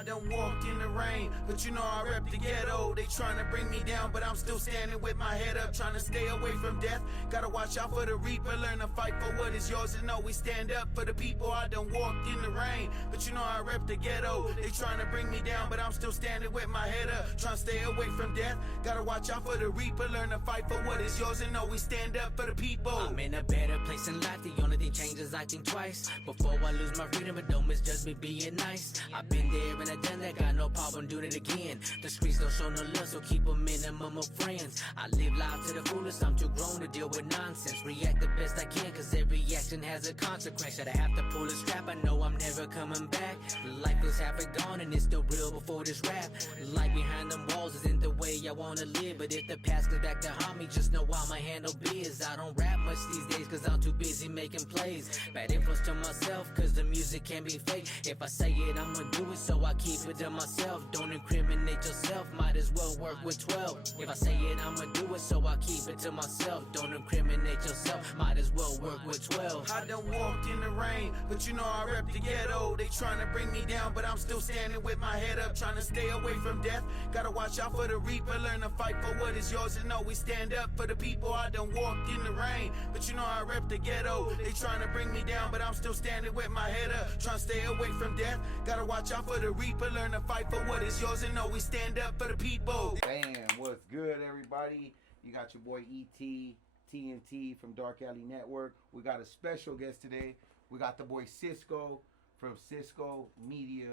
I done walked in the rain, but you know I rep the ghetto. They tryna bring me down, but I'm still standing with my head up, trying to stay away from death. Gotta watch out for the reaper, learn to fight for what is yours and always stand up for the people. I done walked in the rain, but you know I rep the ghetto. They tryna bring me down, but I'm still standing with my head up, trying to stay away from death. Gotta watch out for the reaper, learn to fight for what is yours and always stand up for the people. I'm in a better place in life, the only thing changes I think twice before I lose my freedom, but don't misjudge me being nice. I've been there and I've done that, got no problem doing it again. The streets don't show no love, so keep a minimum of friends. I live life to the fullest, I'm too grown to deal with nonsense. React the best I can, cause every action has a consequence. Should I have to pull a strap, I know I'm never coming back. Life was half and gone and it's still real before this rap. Life behind them walls isn't the way I wanna live, but if the past comes back to haunt me, just know I'ma handle biz. I don't rap much these days cause I'm too busy making plays. Bad influence to myself cause the music can be fake. If I say it, I'ma do it, so I keep it to myself. Don't incriminate yourself, might as well work with 12. If I say it, I'ma do it, so I keep it to myself. Don't incriminate yourself, might as well work with 12. I done walked in the rain, but you know I rep the ghetto. They tryna bring me down, but I'm still standing with my head up, trying to stay away from death. Gotta watch out for the reaper, learn to fight for what is yours and always stand up for the people. I done walked in the rain, but you know I rep the ghetto. They tryna bring me down, but I'm still standing with my head up, trying to stay away from death. Gotta watch out for the reaper, learn to fight for what is yours and always stand up for the people. Bam, what's good, everybody? You got your boy E.T. TNT from Dark Alley Network. We got a special guest today. We got the boy Cisko from Cisko Media.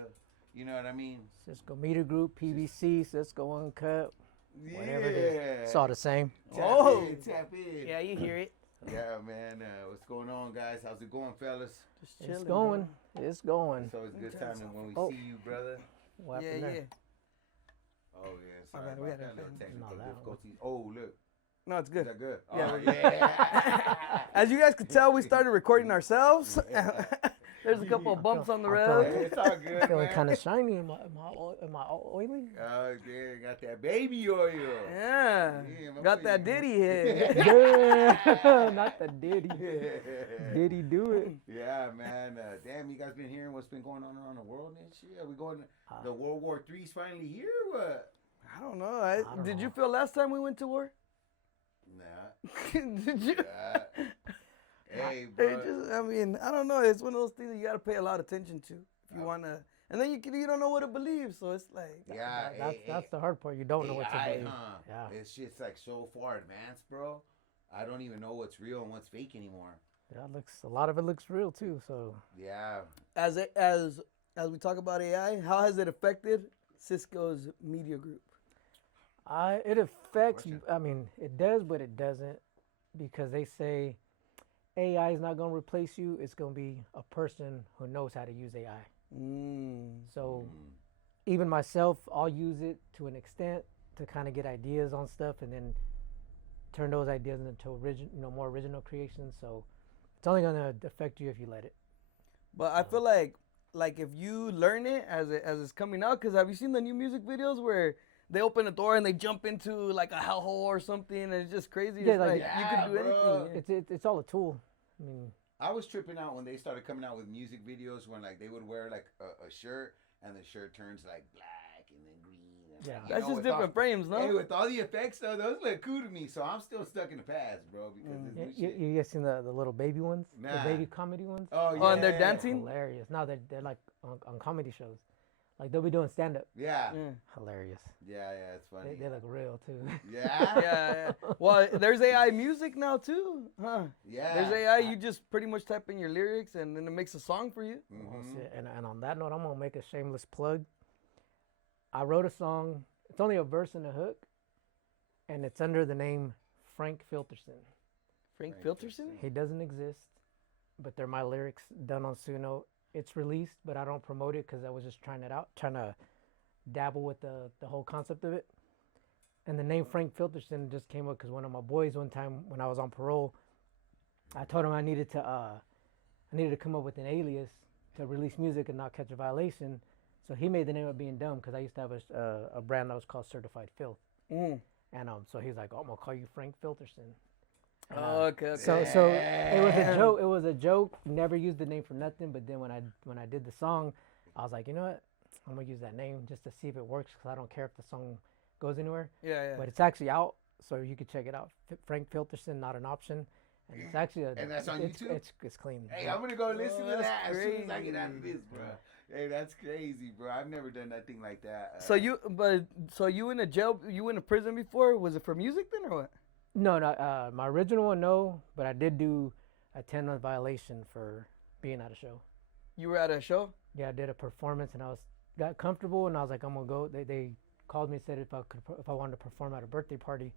You know what I mean? Cisko Media Group, PBC, Cisko Uncut, Yeah. whatever it is. It's all the same. Tap in. Yeah, you hear it. Yeah, man. What's going on, guys? How's it going, fellas? Just It's chilling, going. It's going. It's always a good time when we Oh. see you, brother. What Yeah, happened yeah. there? Oh, yeah. Sorry bad, we about had that a little thing. technical No, that one. difficulties. Oh, look. No, it's Is good. that good? Yeah, Oh, we're good. yeah. As you guys could tell, we started recording ourselves. There's a couple of bumps on the I feel road. Hey, it's all good, Feeling man. kind of shiny. Am I oily? Oh, yeah, got that baby oil. Yeah. Damn, I'm Got that feeling- Diddy head. Yeah, not the Diddy. Diddy do it? Yeah, man. Damn, you guys been hearing what's been going on around the world and shit? Are we going? The World War III's finally here or what? I don't know. don't Did know. you feel last time we went to war? Nah. Did you? Hey, It bro. just, I mean, I don't know. It's one of those things that you got to pay a lot of attention to if you want to. And then you don't know what to believe. So it's like. Yeah, That's the hard part. You don't know what to AI, believe. huh? Yeah. This shit's like so far advanced, bro. I don't even know what's real and what's fake anymore. Yeah, a lot of it looks real too. So Yeah. As we talk about AI, how has it affected Cisko's media group? it affects. question. I mean, it does, but it doesn't, because they say AI is not going to replace you. It's going to be a person who knows how to use AI. So even myself, I'll use it to an extent to kind of get ideas on stuff and then turn those ideas into more original creations. So it's only going to affect you if you let it. But I feel like if you learn it as it's coming out, because have you seen the new music videos where they open a door and they jump into like a hellhole or something, and it's just crazy? Yeah, It's like- like you can do bro. anything. It's all a tool. I mean, I was tripping out when they started coming out with music videos when like they would wear like a shirt and the shirt turns like black and then green. And, Yeah. like, you That's know, just with different all, frames, no? Hey, with all the effects though, those look cool to me. So I'm still stuck in the past, bro. Because this new shit. you guys seen the little baby ones? Nah. The baby comedy ones? Oh yeah. Oh, and they're dancing? Hilarious. No, they're like on comedy shows. Like they'll be doing stand up. Yeah. Yeah. Hilarious. Yeah, it's funny. They look real too. Yeah. Yeah. Well, there's AI music now too, huh? Yeah. There's AI. You just pretty much type in your lyrics and then it makes a song for you. Well, Mhm. see, and on that note, I'm gonna make a shameless plug. I wrote a song. It's only a verse and a hook, and it's under the name Frank Filterson. Frank Frank Filterson? He doesn't exist, but they're my lyrics done on Suno. It's released, but I don't promote it because I was just trying it out, trying to dabble with the whole concept of it. And the name Frank Filterson just came up because one of my boys one time when I was on parole, I told him I needed to come up with an alias to release music and not catch a violation. So he made the name of being dumb because I used to have a brand that was called Certified Filth. Mm. And so he's like, oh, I'm gonna call you Frank Filterson. And, Oh, okay. So it was a joke. It was a joke. Never used the name for nothing. But then when I did the song, I was like, you know what? I'm gonna use that name just to see if it works because I don't care if the song goes anywhere. Yeah. But it's actually out, so you can check it out. Frank Filterson, Not an Option, and it's actually And that's on YouTube? It's clean. Hey, I'm gonna go listen to that's that as soon as I crazy. get out of this, bro. Hey, that's crazy, bro. I've never done nothing like that. So you in a jail? You in a prison before? Was it for music then or what? No, my original one, no, but I did do a 10-month violation for being at a show. You were at a show? Yeah, I did a performance and got comfortable and I was like, I'm gonna go. They called me and said if I wanted to perform at a birthday party.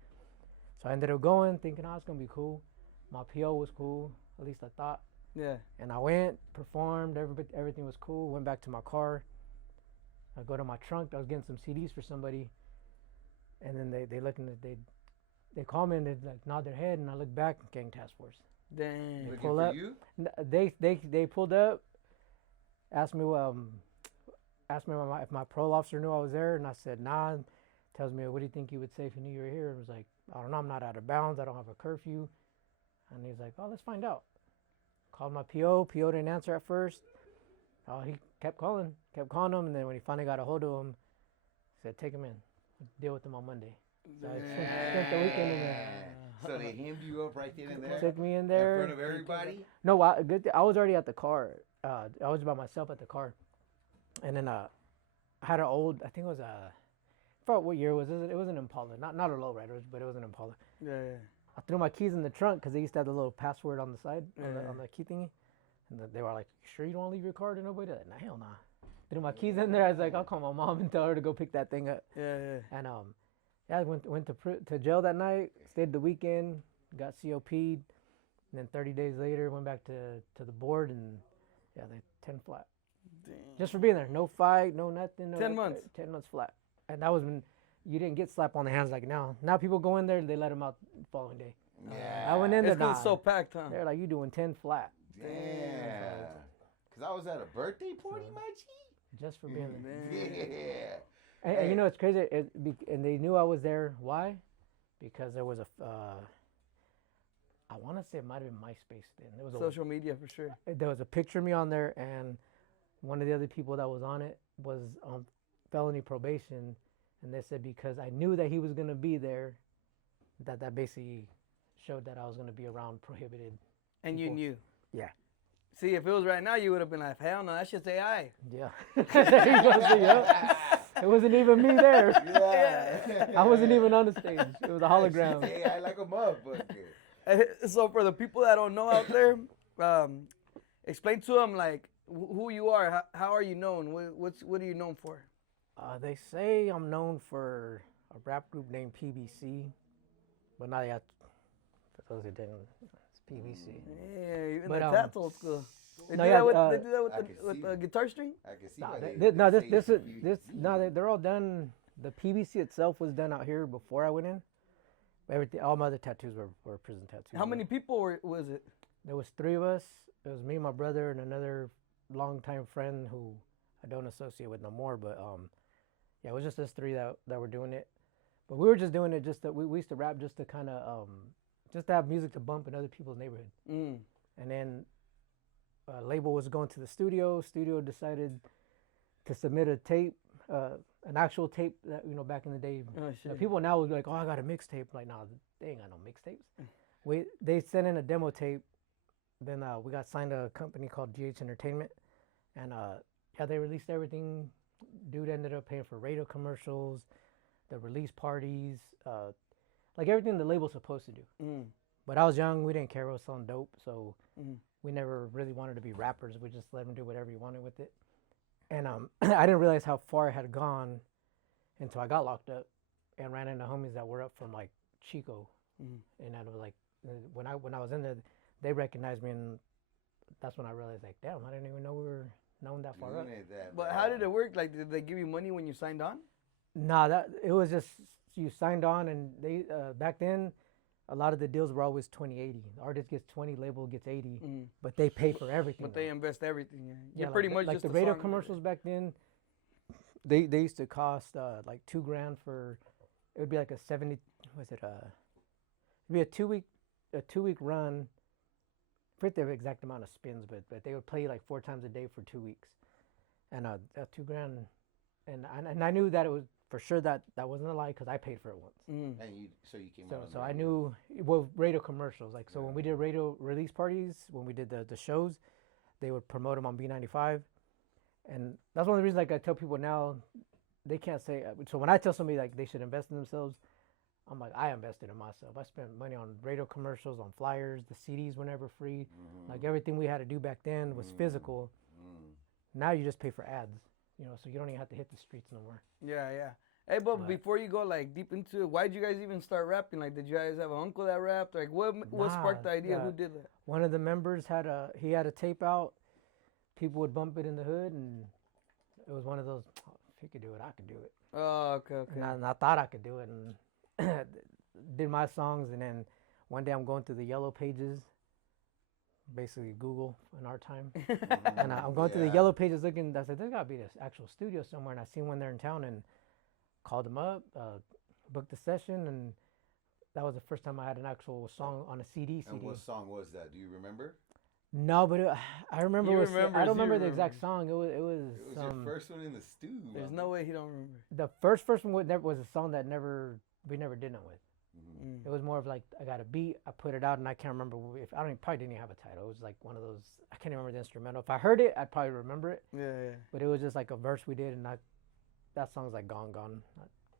So I ended up going, thinking it's gonna be cool. My PO was cool, at least I thought. Yeah. And I went, performed, everything was cool. Went back to my car. I go to my trunk. I was getting some CDs for somebody, and then they call me and they like nod their head, and I look back, Gang Task Force. Dang. Looking pull for up. you? They pulled up, asked me if my parole officer knew I was there, and I said nah. Tells me, what do you think you would say if you knew you were here? I was like, I don't know, I'm not out of bounds, I don't have a curfew. And he's like, oh, let's find out. Called my PO didn't answer at first. Oh, he kept calling him, and then when he finally got a hold of him, he said, take him in, deal with him on Monday. So I spent the weekend in there. So they hemmed you up right then and there? Took me in there. In front of everybody? No, I was already at the car. I was by myself at the car. And then I had an old, I think it was I forgot what year it was. It was an Impala. Not a lowrider, but it was an Impala. Yeah. I threw my keys in the trunk because they used to have the little password on the side, on the key thingy. And they were like, you sure you don't want to leave your car to nobody? Like, nah, hell nah. Threw my keys in there. I was like, I'll call my mom and tell her to go pick that thing up. Yeah. And I went to jail that night, stayed the weekend, got COP'd, and then 30 days later went back to the board, and yeah, they 10 flat. Dang. Just for being there. No fight, no nothing. No 10 months. 10 months flat. And that was when you didn't get slapped on the hands like now. Now people go in there, they let them out the following day. Yeah. I went in there, It's 'cause it's so packed, huh? they're like, you doing 10 flat. Damn. Because I was at a birthday party, my G. Just for being there. Yeah. And you know, it's crazy. And they knew I was there. Why? Because there was I want to say it might have been MySpace then. There was Social media for sure. There was a picture of me on there, and one of the other people that was on it was on felony probation, and they said because I knew that he was gonna be there, that basically showed that I was gonna be around prohibited. And you people. knew. Yeah. See, if it was right now, you would have been like, hell no, that shit's AI. Yeah. There you go, see, yeah. It wasn't even me there. Yeah. I wasn't even on the stage. It was a hologram. Hey, I like a motherfucker. So for the people that don't know out there, explain to them like who you are. How are you known? What are you known for? They say I'm known for a rap group named PBC, but not yet. For those who didn't, it's PBC. Yeah, even But, that's old school. They no, do yeah, that with, I they do that can with see the it. guitar string. I can see No, why they're all done. The PBC itself was done out here before I went in. Everything, all my other tattoos were prison tattoos. How many people was it? There was 3 of us. It was me, my brother, and another longtime friend who I don't associate with no more. But yeah, it was just us 3 that were doing it. But we were just doing it just that we used to rap just to kind of just to have music to bump in other people's neighborhood. Mm. And then label was going to the studio. Studio decided to submit a tape, an actual tape that back in the day. Oh, shit. People now was like, oh, I got a mixtape. Like, nah, they ain't got no mixtapes. They sent in a demo tape. Then we got signed to a company called GH Entertainment, and yeah, they released everything. Dude ended up paying for radio commercials, the release parties, like everything the label's supposed to do. Mm. But I was young, we didn't care. We was selling dope, so Mm. we never really wanted to be rappers. We just let them do whatever you wanted with it. And I didn't realize how far I had gone until I got locked up and ran into homies that were up from like Cisko. Mm. And I was like, when I was in there, they recognized me, and that's when I realized, like, damn, I didn't even know we were known that far up. But how did it work? Like, did they give you money when you signed on? Nah, it was just you signed on, and they back then, a lot of the deals were always 20-80. The artist gets 20, label gets 80, but they pay for everything. But they invest everything. Yeah, Yeah, pretty like, much like just the a radio song. commercials back then. They used to cost like $2,000 for. It would be like a 70. Was it it'd be a 2-week run. I forget the exact amount of spins, but they would play like 4 times a day for 2 weeks, and $2,000. and I knew that it was for sure that wasn't a lie because I paid for it once. Mm. And you came So out. on so the I radio. knew well radio commercials like so Yeah. when we did radio release parties when we did the shows, they would promote them on B95, and that's one of the reasons like I tell people now, they can't say so when I tell somebody like they should invest in themselves, I'm like I invested in myself. I spent money on radio commercials, on flyers, the CDs were never free, like everything we had to do back then was physical. Now you just pay for ads, you know, so you don't even have to hit the streets no more. Yeah, yeah. Hey, but Right. before you go like deep into it, why did you guys even start rapping? Like, did you guys have an uncle that rapped? Like, what sparked the idea? Nah, Who did that? One of the members had a tape out. People would bump it in the hood, and it was one of those. Oh, if he could do it, I could do it. Oh, okay, okay. And I thought I could do it, and did my songs. And then one day I'm going through the yellow pages, basically Google in our time, and I'm going through the yellow pages looking. I said, "There's got to be this actual studio somewhere." And I seen one there in town, and called them up, booked the session, and that was the first time I had an actual song on a CD. And what song was that? Do you remember? No, but I remember. He I don't remembers, he remember the exact remembers. song. It was It was your first one in the stew. There's no way he don't remember. the first one was a song that we never did it with. Mm. It was more of like I got a beat, I put it out, and I can't remember if I don't probably didn't even have a title. It was like one of those I can't even remember the instrumental. If I heard it, I'd probably remember it. Yeah, yeah. But it was just like a verse we did, and that song's like gone.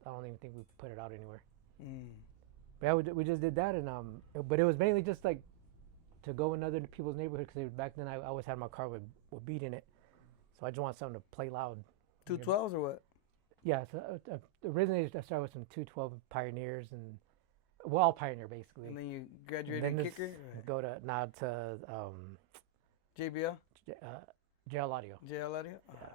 I don't even think we put it out anywhere. Mm. But yeah, we just did that, and but it was mainly just like to go in other people's neighborhood because back then I always had my car with beat in it, so I just want something to play loud. 212s or what? Yeah, so originally I started with some 212 Pioneers and all Pioneer basically. And then you And graduated then in just Kicker? go to JBL? JL Audio. JL Audio? Okay.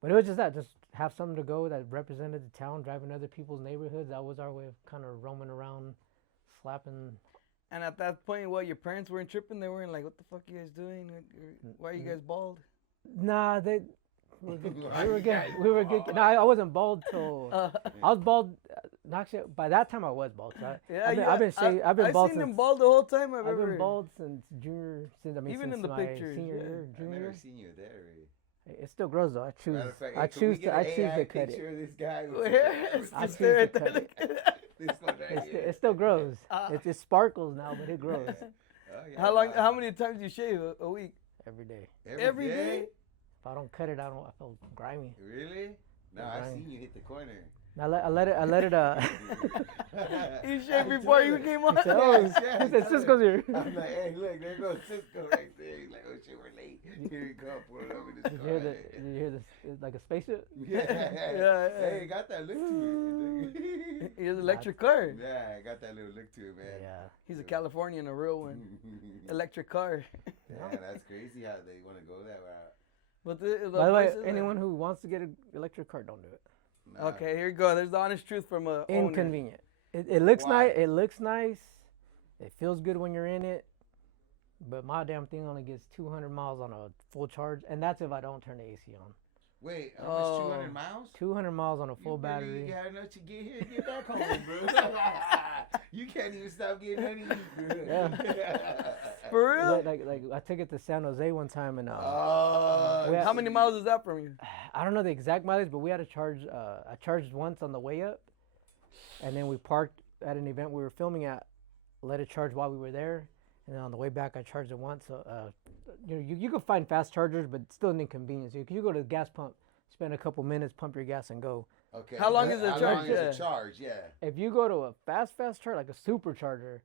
But it was just that, just have something to go that represented the town, driving other people's neighborhoods. That was our way of kind of roaming around, slapping. And at that point, what, your parents weren't tripping? They weren't like, what the fuck you guys doing? Why are you guys bald? Nah, we were good. guys We were good. bald? No, I wasn't bald till I was bald. Actually, by that time I was bald. So I've been bald seen since him bald the whole time I've been bald since junior. Even since in the my pictures, senior yeah. year, I've junior never year. seen you there. Ray. It still grows though. I choose. Matter of fact, I hey, can choose we get to. I an choose AI to cut picture it. of this guy. I choose Stare to at cut that. it. This one right here. It still grows. It sparkles now, but it grows Oh, yeah, How many times do you shave a week? every day. Every day? If I don't cut it, I feel grimy. Really? No, Yeah, I right. seen you hit the corner. I let it. You shaved before you came on? He said, "Oh, Yeah, he said Cisco's here." I'm like, hey, look, there goes Cisco right there. He's like, oh shit, we're late. Here you go, pull it up in his Did car. you hear this? Like a spaceship? Yeah. Yeah. Hey, you got that look to it. He has an electric car. Yeah, I got that little look to it, man. Yeah. He's a Californian, a real one. Electric car. Yeah, that's crazy how they want to go that route. But the By the way, prices, like- anyone who wants to get an electric car, don't do it. Nah. Okay, here you go. There's the honest truth from a owner. Inconvenient. It looks Why? nice. It looks nice. It feels good when you're in it. But my damn thing only gets 200 miles on a full charge, and that's if I don't turn the AC on. Wait, how much? 200 miles? 200 miles on a full You battery. You had enough to get here and get back home, bro. You can't even stop getting honey. For real? Like I took it to San Jose one time, and Oh, How many miles is that from you? I don't know the exact mileage, but we had to charge. I charged once on the way up, and then we parked at an event we were filming at. Let it charge while we were there, and then on the way back I charged it once. So you can find fast chargers, but it's still an inconvenience. You go to the gas pump, spend a couple minutes, pump your gas, and go. Okay. How long is the How charge? long is Yeah. the charge? Yeah. If you go to a fast charger, like a supercharger,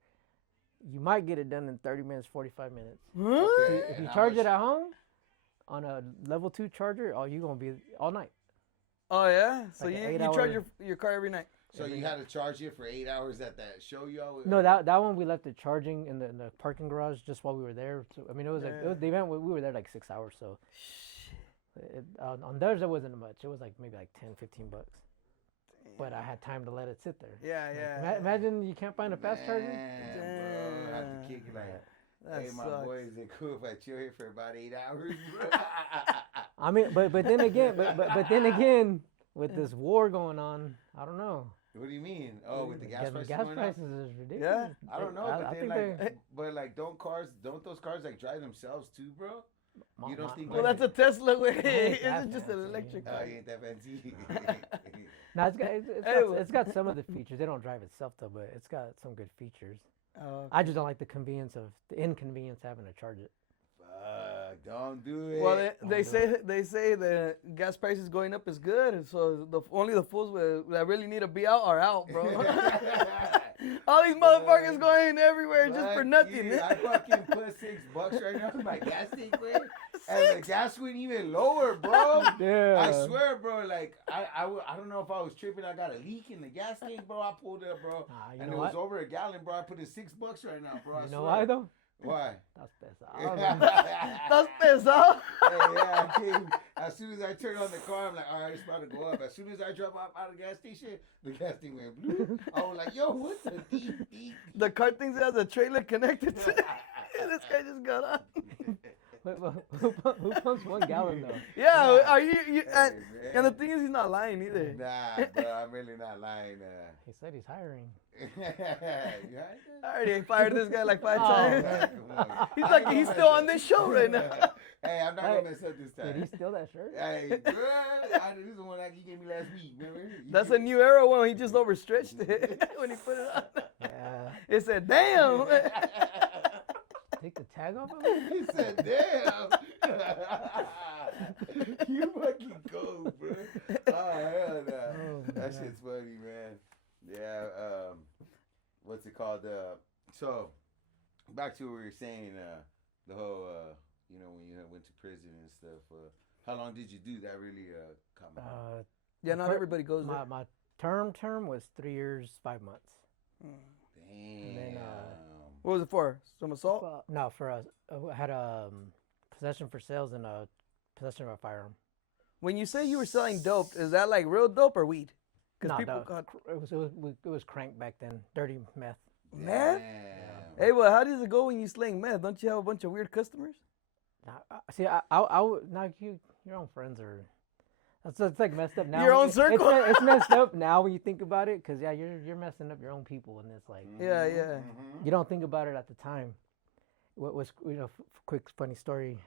you might get it done in 30 minutes, 45 minutes. Okay. If and you how charge much- it at home on a level 2 charger, you're gonna be all night. Oh, yeah? So Like an you 8-hour charge your car every night? So you had to charge it for 8 hours at that show, y'all? No, that one we left it charging in the parking garage just while we were there. So I mean, it was like Yeah. the event. We were there like 6 hours. So on theirs it wasn't much. It was like maybe like $10-15. But I had time to let it sit there. Yeah, Like, yeah. imagine you can't find a fast charger. Man, bro, I had to kick it like, That hey, my sucks. boy, is it cool if I chill here for about 8 hours, bro? I mean, but then again, but then again, with this war going on, I don't know. What do you mean? Oh, with the gas Gas prices gas going up? prices is ridiculous. I don't know, I but then think like, they- but like, don't those cars like drive themselves too, bro? You don't think Well, like that's a Tesla way. ain't that It's just an fancy. electric Oh, car. you ain't that fancy. No, it's got some of the features. They don't drive itself though, but it's got some good features. Oh, I just don't like the inconvenience having to charge it. Fuck, don't do it. well, they say the gas prices going up is good, and so only the fools that really need to be out are out, bro. All these motherfuckers going everywhere just for Fuck nothing. you. I fucking put $6 right now in my gas tank, bro. And the gas went even lower, bro. Yeah. I swear, bro. Like I don't know if I was tripping. I got a leak in the gas tank, bro. I pulled it up, bro, You and know it was what? over a gallon, bro. I put in $6 right now, bro. I You swear. know why though? Why? That's pesado. That's pesado. Yeah, I came. As soon as I turned on the car, I'm like, all right, it's about to go up. As soon as I drove out of the gas station, the gas thing went blue. I was like, yo, what's the deep, deep? The car thinks it has a trailer connected to it. This guy just got on. Who pumps 1 gallon though? Yeah, are you Hey, and the man. thing is, he's not lying either. Nah, bro, I'm really not lying. He said he's hiring. You I already fired this guy like 5 Oh, times. man. He's like, he's still on this show right now. Hey, I'm not Hey, gonna mess up this Did he time. steal that shirt? Hey, bro, this is the one that he gave me last week. Remember? That's a new era one. He just overstretched it when he put it on. Yeah. It said, damn. Take the tag off of it? He said, damn. You fucking cold, bro. Oh, hell no. Oh, That man. shit's funny, man. Yeah, what's it called? So, back to what we were saying, the whole, you know, when you went to prison and stuff. How long did you do that really come out? Yeah, not everybody goes there. My term was 3 years, 5 months. Damn. then, What was it for? Some assault? No, for us, I had possession for sales and possession of a firearm. When you say you were selling dope, is that like real dope or weed? No, Because people no, got it was crank back then, dirty meth. meth. Damn. Hey, well, how does it go when you sling meth? Don't you have a bunch of weird customers? See, I would not your own friends are. It's like messed up now. Your own circle? It's messed up now when you think about it, because yeah, you're messing up your own people, and it's like Yeah, yeah. you don't think about it at the time. What was quick funny story?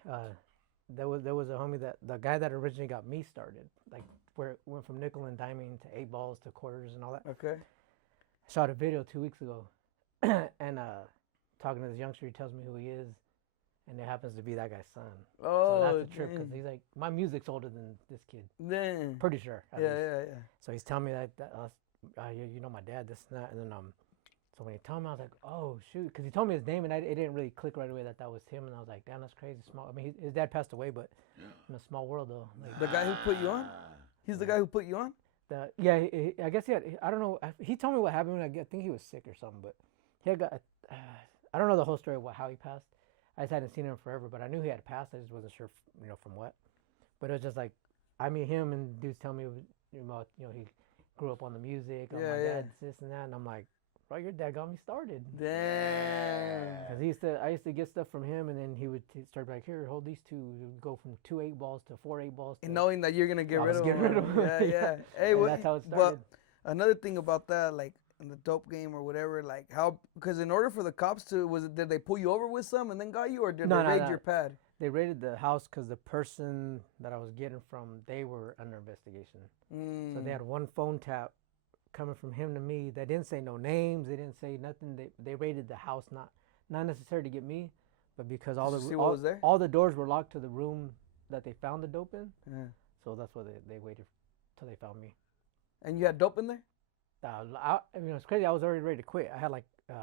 There was a homie that the guy that originally got me started, like where it went from nickel and diming to 8 balls to quarters and all that. Okay. I shot a video 2 weeks ago, and talking to this youngster, he tells me who he is, and it happens to be that guy's son. Oh, So that's a trip because damn. he's like, my music's older than this kid. Damn. Pretty sure. at Yeah, least. yeah, yeah. So he's telling me that you know my dad, this and that, and then so when he told me, I was like, oh shoot, because he told me his name and it didn't really click right away that was him, and I was like, damn, that's crazy. Small. I mean, his dad passed away, but in a small world though. Like, The guy who put you on? He's the guy who put you on? I guess he had. I don't know. He told me what happened. I think he was sick or something, but he had got. I don't know the whole story of how he passed. I just hadn't seen him forever, but I knew he had passed. I just wasn't sure, from what. But it was just like I meet him and dudes tell me about he grew up on the music. Yeah, my yeah. dad's this and that, and I'm like, bro, your dad got me started. Damn. Because I used to get stuff from him, and then he would start like, here, hold these two. It would go from 2 8-balls to 4 8-balls. And knowing that you're going to get I rid was of getting him. rid of him. Yeah, yeah. Hey, And what? that's how it But started. another thing about that, like in the dope game or whatever, like how, because in order for the cops to, did they pull you over with some and then got you, or did No, they no, raid no. your pad? They raided the house because the person that I was getting from, they were under investigation. So they had one phone tap coming from him to me. They didn't say no names. They didn't say nothing. They raided the house, not necessarily to get me, but because Just to see what was there? all the doors were locked to the room that they found the dope in. Yeah. So that's why they waited till they found me. And you had dope in there? I mean, it's crazy. I was already ready to quit. I had like, I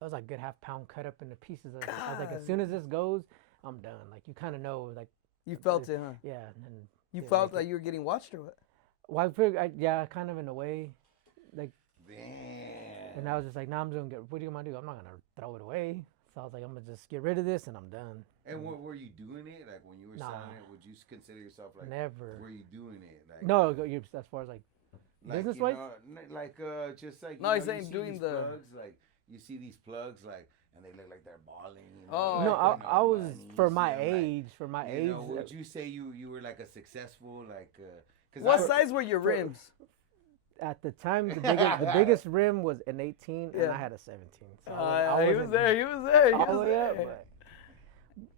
was like a good half pound cut up into pieces. I was like, as soon as this goes, I'm done. Like, you kind of know, like. You felt it, huh? Yeah. And You didn't felt make that it. you were getting watched or what? Well, I figured, yeah, kind of in a way. Like, Damn. and I was just like, nah, I'm just gonna what am I gonna do? I'm not gonna throw it away. So I was like, I'm gonna just get rid of this and I'm done. And what were you doing it? Like when you were Nah. selling it, would you consider yourself like? Never. Were you doing it? Like, No, as far as like business you wise. know, like just like. No, you he's know, saying you see doing these the- plugs, like you see these plugs like, and they look like they're balling. You know, Oh. No, like, I was money, you for see my them, like, age. For my you age, know, would you say you were like a successful like? Cause What I- size were your rims? at the time, the biggest rim was an 18, and Yeah. I had a 17. So He was there. He was there. He all the was way up. there.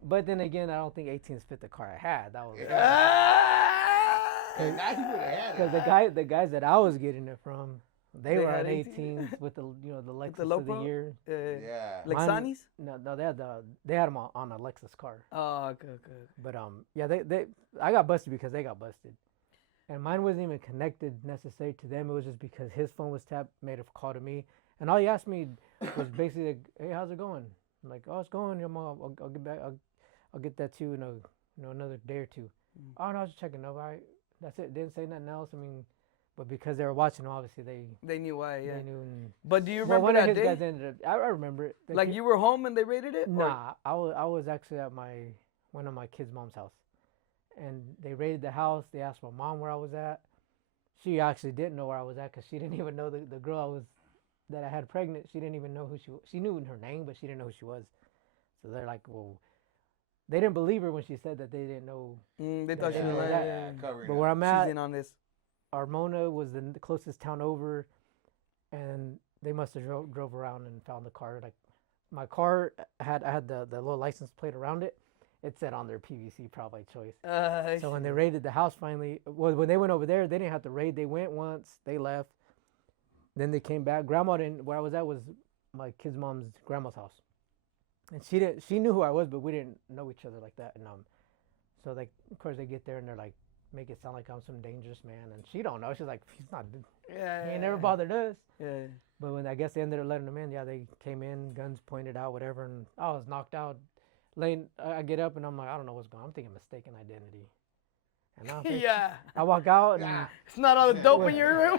But then again, I don't think 18s fit the car I had. That was And now you would have had because it. the guys that I was getting it from, they were had on 18s? 18s with the the Lexus the low of the pro? year. Yeah. Lexanis? No, they had them on a Lexus car. Oh, okay. But yeah, I got busted because they got busted, and mine wasn't even connected necessarily to them. It was just because his phone was tapped, made a call to me, and all he asked me was basically, like, "Hey, how's it going?" I'm like, "Oh, it's going. I'll get back. I'll get that to you in another day or two." Oh no, I was just checking. No, that's it. Didn't say nothing else. I mean, but because they were watching, obviously They knew why, yeah. they knew. But do you Well, remember one of that his day? guys ended up. I remember it. The Like kid- you were home and they raided it? Or- Nah, I was actually at one of my kids' mom's house, and they raided the house. They asked my mom where I was at. She actually didn't know where I was at because she didn't even know the girl that I had pregnant. She didn't even know who she was. She knew her name, but she didn't know who she was. So they're like, well, they didn't believe her when she said that they didn't know. they thought Yeah, she was yeah, lying. Yeah, covering But up. where I'm She's at, in on this. Armona was the closest town over, and they must have drove around and found the car. Like my car I had the little license plate around it. It said on their PVC probably choice. So when they raided the house finally, well, when they went over there, they didn't have to raid. They went once, they left. Then they came back. Grandma didn't. Where I was at was my kid's mom's grandma's house, and she didn't. She knew who I was, but we didn't know each other like that. And so like of course they get there and they're like, make it sound like I'm some dangerous man, and she don't know. She's like, he's not. Yeah. He ain't never bothered us. Yeah. But when I guess they ended up letting them in, yeah, they came in, guns pointed out, whatever, and I was knocked out. I get up and I'm like, I don't know what's going on. I'm thinking mistaken identity. And I'm thinking, Yeah. I walk out and It's not all the dope in your room.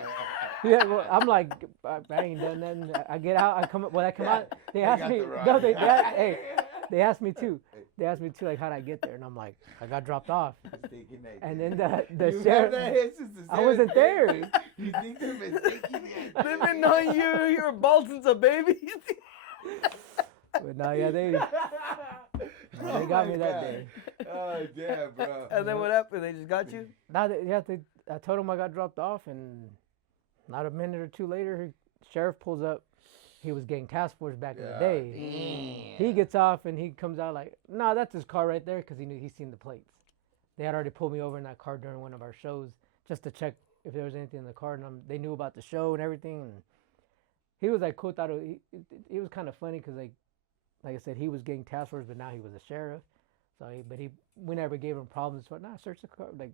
yeah, well, I'm like, I ain't done nothing. I get out, I come out. They asked got me, the ride. no, hey, they asked me too. They asked me too, like, how'd I get there? And I'm like, I got dropped off. Mistaken identity. And then the You sheriff, have that hit since the I wasn't 7th there. grade? You think they're mistaken They've been knowing you were bald since a baby. But no, yeah, they got me that day. Oh, damn, bro. And then what happened? They just got you? Now I told him I got dropped off, and not a minute or two later, sheriff pulls up. He was getting task force back in the day. He gets off and he comes out like, "Nah, that's his car right there," because he's seen the plates. They had already pulled me over in that car during one of our shows just to check if there was anything in the car, and they knew about the show and everything. And he was like, cool. Thought it was kind of funny because like I said, he was getting task force, but now he was a sheriff. So we never gave him problems. So nah, search the car. Like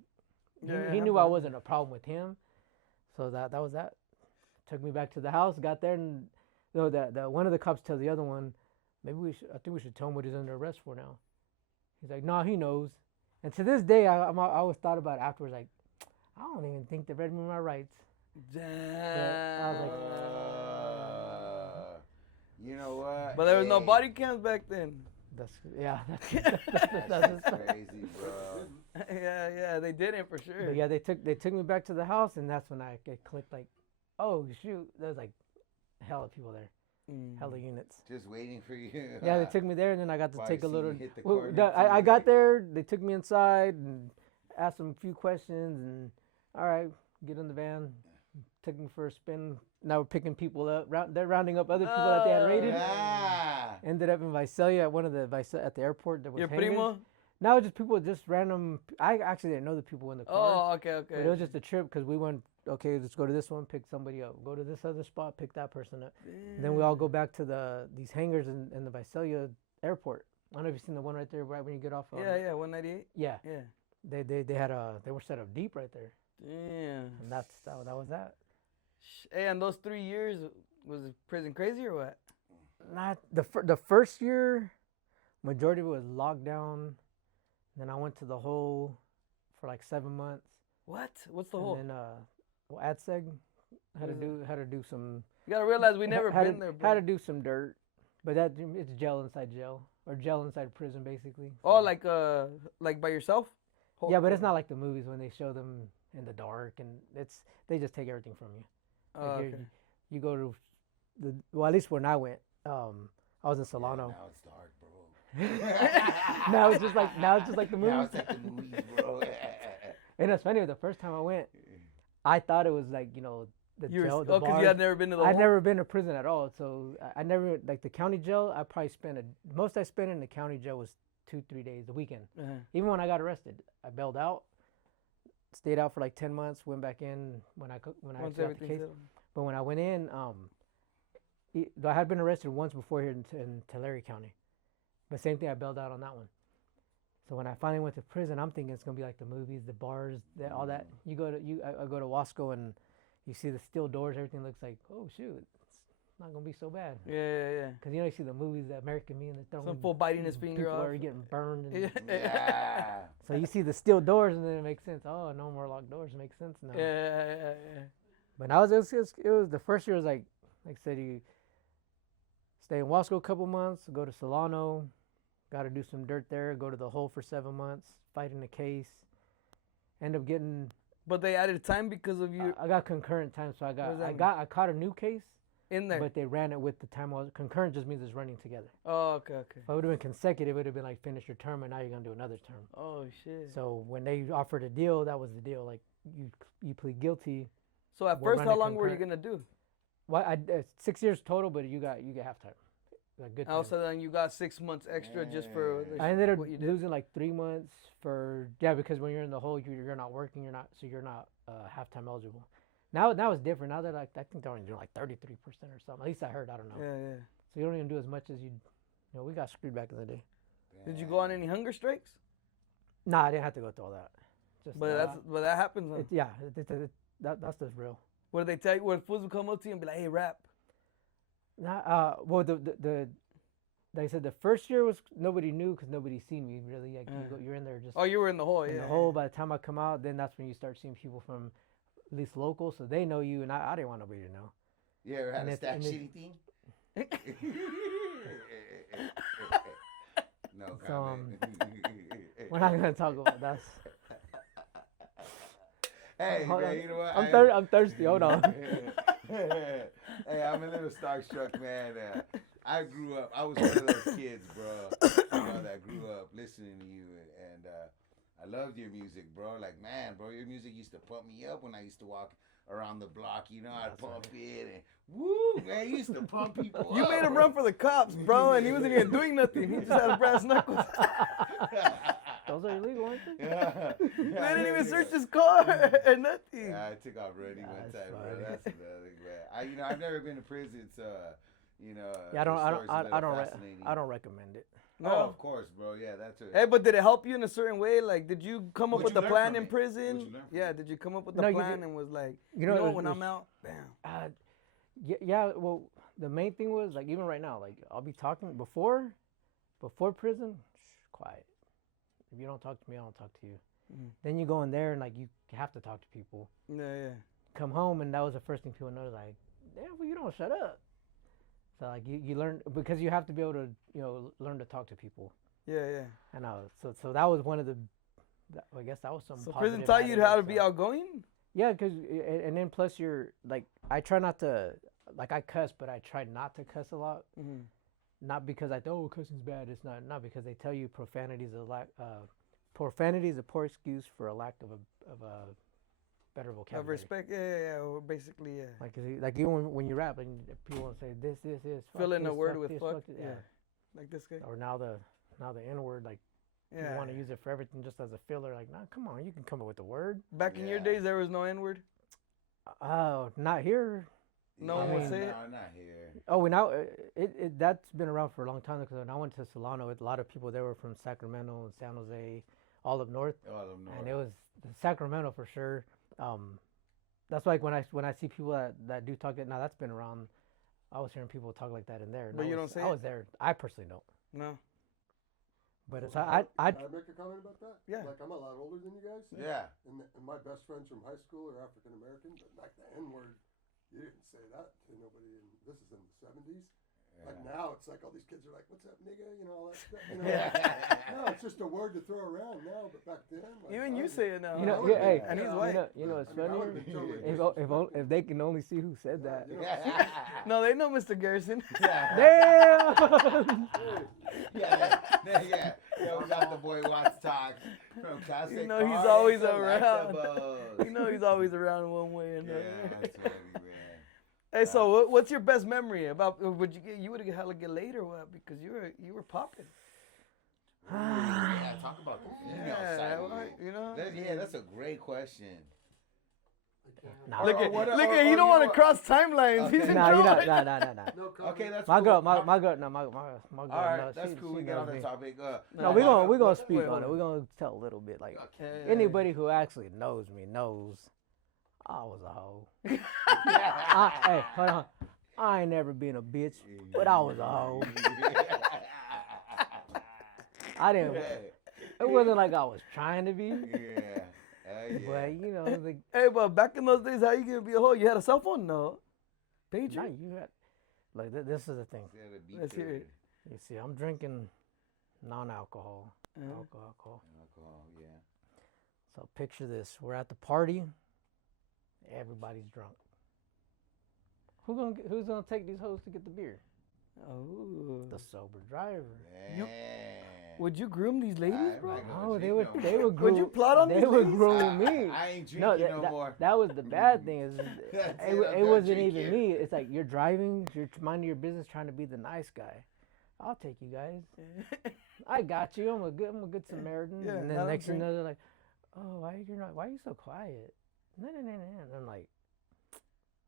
he knew I wasn't a problem with him. So that was that. Took me back to the house. Got there and the one of the cops tells the other one, I think we should tell him what he's under arrest for now. He's like, nah, he knows. And to this day, I always thought about it afterwards, like, I don't even think they read me my rights. Damn. I was like, you know what? But there was no Hey, body cams back then. that's That's crazy, bro. Yeah, they didn't for sure. But yeah, they took me back to the house, and that's when it clicked. Like, oh shoot, there's like hella people there, hella units. Just waiting for you. Yeah, they took me there, and then I got to Probably take a see little. you hit the Well, corner I too, got right? there. They took me inside and asked them a few questions, and all right, get in the van. Took me for a spin. Now we're picking people up. They're rounding up other people that they had raided. Yeah. Ended up in Visalia at one of the at the airport. That was Your hangars. primo? No, just people, just random. I actually didn't know the people in the car. Oh, okay. But it was just a trip because we went. Okay, let's go to this one, pick somebody up. Go to this other spot, pick that person up. And then we all go back to these hangars in the Visalia airport. I don't know if you've seen the one right there, right when you get off. Yeah, 198. Yeah. Yeah. They were set up deep right there, Damn. and that was that. Hey, and those 3 years, was prison crazy or what? Not the first year, majority of it was locked down. Then I went to the hole for like 7 months. What? What's the whole? And then ADSEG had to do some. You gotta realize we never had been to, there, bro. Had to do some dirt, but it's jail inside jail or jail inside prison basically. Oh, like by yourself? Yeah, but it's not like the movies when they show them in the dark and they just take everything from you. Oh, Like okay. you go to at least when I went, I was in Yeah, Solano. now it's dark, bro. Now it's just like the movies. Now it's like the movies, bro. And it's funny. The first time I went, I thought it was like the jail. The because bars. you had never been to the I'd hole? never been to prison at all, so I never like the county jail. I probably spent most I spent in the county jail was 2-3 days, the weekend. Uh-huh. Even when I got arrested, I bailed out, stayed out for like 10 months, went back in when I Once actually got the everything's case. settled. But when I went in, I had been arrested once before here in Tulare County. But same thing, I bailed out on that one. So when I finally went to prison, I'm thinking it's gonna be like the movies, the bars, all that. I go to Wasco and you see the steel doors. Everything looks like, oh shoot, it's not gonna be so bad. Yeah. Cause you see the movies, the American Me, and they're Some fool biting his finger people off. are getting burned. And Yeah. So you see the steel doors, and then it makes sense. Oh, no more locked doors. It makes sense now. Yeah. But now it was the first year was like I said, you stay in Wasco a couple months, go to Solano, got to do some dirt there, go to the hole for 7 months, fighting the case, end up getting. But they added time because of you I got concurrent time, so What does that mean? I caught a new case, in there. but they ran it with the time I was concurrent. Just means it's running together. Oh, okay. If I would have been consecutive, it would have been like finish your term, and now you're gonna do another term. Oh shit. So when they offered a deal, that was the deal. Like you plead guilty. So at we'll first, run how it long were you concurrent. gonna do? Well, 6 years total, but you get half time. Like good time. Also, then you got 6 months extra just for the I ended up what you did. losing like 3 months because when you're in the hole, you're not working, you're not halftime eligible. Now it's different. Now they're like, I think they're only doing like 33% or something. At least I heard. I don't know. Yeah. So you don't even do as much as you. We got screwed back in the day. Did you go on any hunger strikes? Nah, I didn't have to go through all that. Just But that happens. Huh? That's just real. What did they tell you? What fools would come up to you and be like, "Hey, rap." Nah, well, they said the first year was nobody knew because nobody seen me really. Like you're in there just. Oh, you were in the hole. in Yeah. the hole. By the time I come out, then that's when you start seeing people from at least local, so they know you, and I didn't want nobody to know. You ever had And a if- stack and if- shitty thing? No So, comment. We're not gonna talk about that. Hey, Hold man, on. you know what? I'm thirsty. Hold on. Hey, I'm a little starstruck, man. I grew up. I was one of those kids, bro. That grew up listening to you, and I loved your music, bro. Like, man, bro, your music used to pump me up when I used to walk around the block. I'd pump it, and woo, man, you used to pump people up. You made him run for the cops, bro, and he wasn't even doing nothing. He just had a brass knuckles. Those are illegal, aren't they? Yeah. They didn't even search his car or nothing. Yeah, I took off running one That's time, bro. funny. That's another man. I've never been to prison, so Yeah, I don't fascinating. recommend it. No. Oh, of course, bro. Yeah, that's it. Hey, but did it help you in a certain way? Like, did you come up What'd with you a learn plan from in it? prison? What'd you learn from Yeah, it? did you come up with a No, you plan did- and was like, you know, when there's- I'm out, bam. Yeah. Well, the main thing was like even right now, like I'll be talking before prison, quiet. If you don't talk to me, I don't talk to you. Mhm. Then you go in there and like you have to talk to people. Yeah. Come home and that was the first thing people noticed. Like, damn, well, you don't shut up. So like you learn because you have to be able to learn to talk to people. Yeah. And so that was one of the. I guess that was some. So prison positive taught you how to added, be so. outgoing? Yeah, and then plus you're like I try not to like I cuss, but I try not to cuss a lot. Mm-hmm. Not because I thought cussing's bad. It's not because they tell you profanity is a poor excuse for a lack of a better vocabulary. Of respect, yeah, or basically, yeah. Like even when you rap and people will say this, fuck Fill in this, a word fuck with this, fuck, this. yeah. Like this guy. Or now the N word, like you Yeah. want to use it for everything just as a filler. Like, nah, come on, you can come up with a word. Back in your Yeah. days, there was no N-word? Oh, not here. No one would say it? No, not here. Oh, now that's been around for a long time because when I went to Solano, a lot of people there were from Sacramento and San Jose, all up north, All of them know. and it was Sacramento for sure. That's like when I see people that do talk that now that's been around. I was hearing people talk like that in there. and But I you was- don't say I it? was there. I personally don't. No. But it's Can I I make a comment about that? Yeah. Like, I'm a lot older than you guys. Yeah. And my best friends from high school are African American, but back the N word, you didn't say that to nobody. This is in the 70s. Like now, it's like all these kids are like, "What's up, nigga?" All that stuff. No, it's just a word to throw around now. But back then, like, Even I you was- say it now. You know, I yeah, would've hey, been- and he's yeah, white. You know, it's I mean, I funny. would've been totally If they can only see who said that. you know, No, they know Mr. Garrison. Damn. Yeah, we got the boy Watts Talk from Classic You know he's Cars always and around. Collectibles. You know he's always around one way or Yeah, another. that's funny, man. Hey, so what's your best memory about? Would you would have hella get laid or what? Because you were popping. Yeah, talk about the female side. Of well, it. you know. That's a great question. Nah, Look Or at, what- look or- at, or you don't you want to know- cross timelines. Okay. He's in nah, you trouble. know, nah. No comment. Okay, that's My cool. girl, my girl, no, my girl. All right, no, that's she- cool. she We get on knows the me. topic. No, we're gonna speak wait, on hold it. on. We're gonna tell a little bit. Like Okay. anybody who actually knows me knows I was a hoe. Hey, hold on. I ain't never been a bitch, but I was a hoe. I didn't. It wasn't like I was trying to be, Yeah. but you know, like, Hey, but back in those days, how you gonna be a hoe? You had a cell phone? No. Pager? nah, you got. Like this is the thing. Let's hear it. You see, I'm drinking non-alcohol, Yeah. alcohol. Alcohol, yeah. So picture this: we're at the party, everybody's drunk. Who's gonna take these hoes to get the beer? Oh. The sober driver. You- Man. Would you groom these ladies, I'm bro? not gonna Oh, they drink would. no They more. would groom. Would you plot on They these would ladies? groom me. I ain't No, drinking no more. that was the bad thing. Is That's it, it, I'm it not wasn't even drinking. me. It's like you're driving, you're minding your business, trying to be the nice guy. I'll take you guys. I got you. I'm a good Samaritan. Yeah, and I then don't next thing you drink. know, they're like, "Oh, why are you so quiet?" No. And I'm like,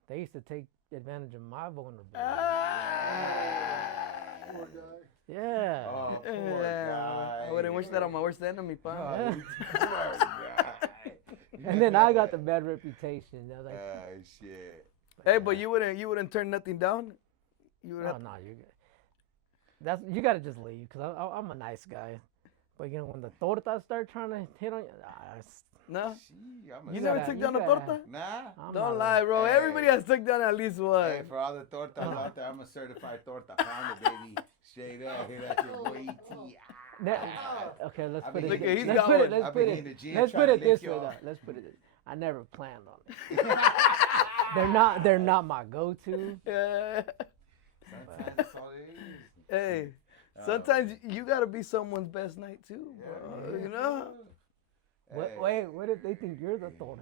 they used to take advantage of my vulnerability. Poor guy. Yeah. Oh, poor Yeah, guy. I wouldn't wish that on my worst enemy, Oh, pa. poor guy. And then I got the bad reputation. I was like, Shit. Hey, but you wouldn't turn nothing down. You would "Oh have. no, you gotta just leave because I'm a nice guy." But you know when the tortas start trying to hit on you, No. Gee, I'm a You gotta- never took you down a gotta- torta? Nah. I'm Don't not lie, bro. Hey. Everybody has took down at least one. Hey, for all the tortas out there, I'm a certified torta pounder, baby. Straight up. Hey, that's your boy E.T. Okay, let's I put mean, it. Look at- he's Let's got put it. one. Let's I've put been in the it. gym Let's trying put to it this lift way, y'all. though. Let's put it. I never planned on it. They're not my go-to. Sometimes that's all it is. Hey, sometimes you gotta be someone's best night too, bro. You know? Wait, what if they think you're the torta?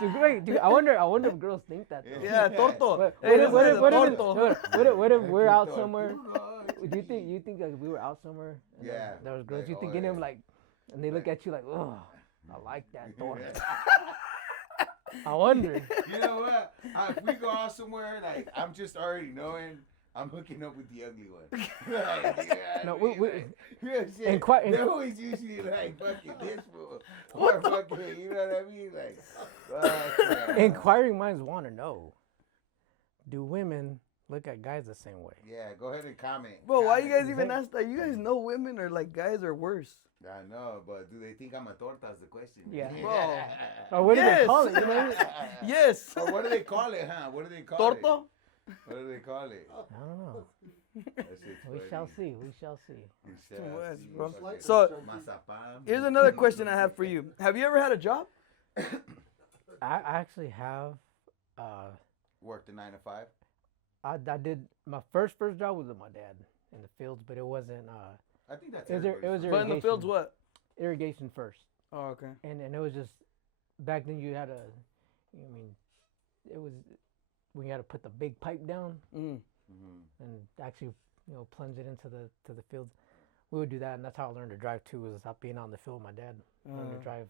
Dude, I wonder if girls think that. Though. Yeah, torto. What Hey, if, this is a torto. what if we're out somewhere? Do you think like we were out somewhere? And Yeah. There was girls. Like, You oh, think in yeah. them like, and they look at you like, oh, I like that torta. I wonder. You know what? If we go out somewhere, like I'm just already knowing I'm hooking up with the ugly one. Like, yeah, No, I mean, we- like, real shit. Inqui- They're always usually like fucking this fool, or fucking, you know what I mean? Like, fuck, Inquiring minds want to know: do women look at guys the same way? yeah, go ahead and comment. Bro, why you Comment. guys even ask that? You guys know women are like guys are worse. I know, but do they think I'm a torta? Is the question. Yeah. Bro. Or what do Yes. they call it? You know? Yes. Or what do they call it, huh? What do they call it? Torto? What do they call it? I don't know. That shit's We funny. shall see. We shall see. We Too shall much, see. bro. Fucking So, Mazapan. here's another question I have for you. Have you ever had a job? I actually have. Worked a 9 to 5. I did my first job was with my dad in the fields, but it wasn't. I think that's It was everybody's irrigation. But in the fields, what? Irrigation first, Oh, okay. and it was just back then you had to. I mean, it was when you had to put the big pipe down Mm. and actually plunge it into the fields. We would do that, and that's how I learned to drive too. Was out being on the field with my dad. Learned to drive.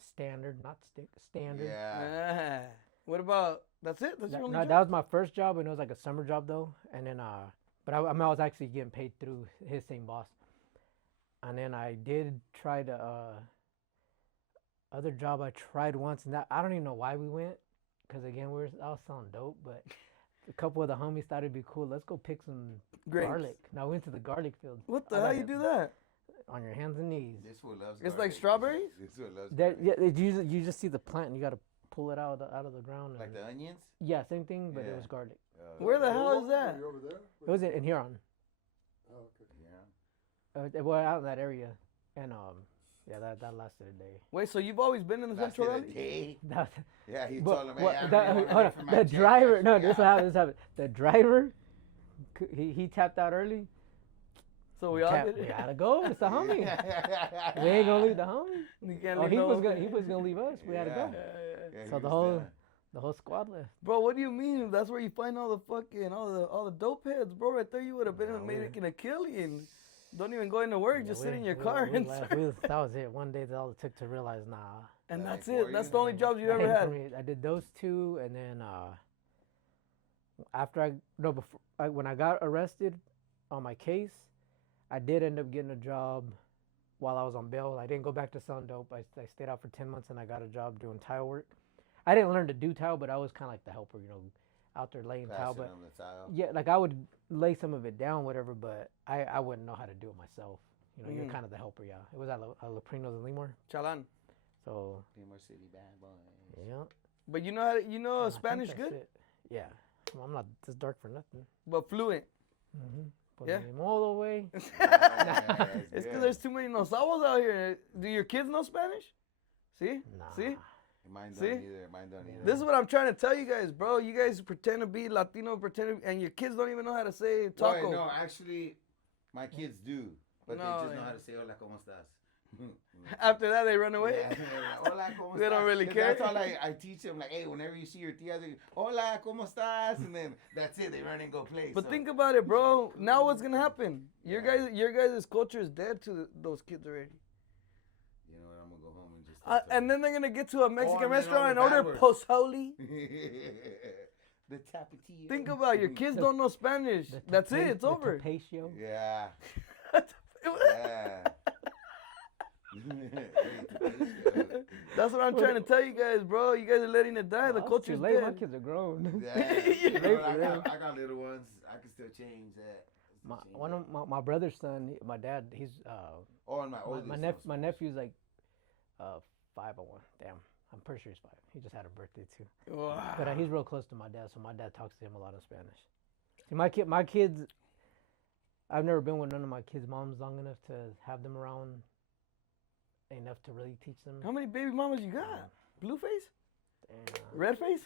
Standard, not stick. Standard. Yeah. Ah. What about, that's it? That's your only No, job? that was my first job, and it was like a summer job though. And then, but I mean, I was actually getting paid through his same boss. And then I did try to other job I tried once, and that I don't even know why we went, because again I was selling dope, but a couple of the homies thought it'd be cool. Let's go pick some Grapes. garlic. Now we went to the garlic field. What the I hell got you it. do that? On your hands and knees. This one loves It's like garlic. strawberries? This one loves That garlic. yeah, you just see the plant and you got to pull it out of the ground. Like and- the onions? yeah, same thing, but it Yeah. was garlic. Where the hell is Were that? you over there? It was in Huron. Oh, okay. Yeah. Well, out in that area, and yeah, that lasted a day. Wait, so you've always been in the Lasted Central a Valley? day. That, Yeah, he but, told him, what- hey, I'm that- really hold on, hungry for my the check. driver. No, Yeah. this happened. The driver, he tapped out early. So we all Tap, did we it? gotta go. It's the homie. We ain't gonna leave the homie. You can't Oh, leave he no was one gonna behind. he was gonna leave us. We had to go. Yeah, So he the was whole done. The whole squad left. Bro, what do you mean? That's where you find all the fucking all the dope heads, bro. Right there, you would have been making a killing. Don't even go into work. Just sit in your car and that was it. One day, that's all it took to realize, nah. And that's it. That's the only jobs you ever had. I did those two, and then when I got arrested on my case, I did end up getting a job while I was on bail. I didn't go back to selling dope. I stayed out for 10 months, and I got a job doing tile work. I didn't learn to do tile, but I was kind of like the helper, out there laying tile. But yeah, like I would lay some of it down, whatever, but I wouldn't know how to do it myself. You're kind of the helper, yeah. It was at Loprinos and Limor. Chalan. So. Limor City bad boys. Yeah. But you know Spanish good? It. Yeah. Well, I'm not this dark for nothing. But fluent. Mm-hmm. Yeah. All the way. It's because there's too many nosabos out here. Do your kids know Spanish? See? Nah. See? Mine don't either. This is what I'm trying to tell you guys, bro. You guys pretend to be Latino, and your kids don't even know how to say taco. Wait, no, actually, my kids do, but they just know how to say "Hola, cómo estás." After that, they run away. Yeah, Hola, ¿cómo They don't estás? really care. That's all I teach them. Like, hey, whenever you see your tia, they, Hola, ¿cómo estás? And then that's it. They run and go play. But think about it, bro. Now what's gonna happen? Your guys' culture is dead to those kids already. You know what? I'm gonna go home and just. And then they're gonna get to a Mexican and then restaurant all and the order bad words. pozole. The tapatio. Think about it. Your kids don't know Spanish. That's it. It's over. Tapatio. Yeah. Yeah. That's what I'm trying to tell you guys, bro. You guys are letting it die. The culture's late. dead. My kids are grown. Yeah. You know, I got little ones. I can still change that. My brother's son, my dad, he's and my oldest. my nephew's like 501. Damn, I'm pretty sure he's 5. He just had a birthday too. Wow. But he's real close to my dad, so my dad talks to him a lot in Spanish. See, my kids, I've never been with none of my kids' moms long enough to have them around enough to really teach them. How many baby mamas you got? Blue face? Damn. Red face?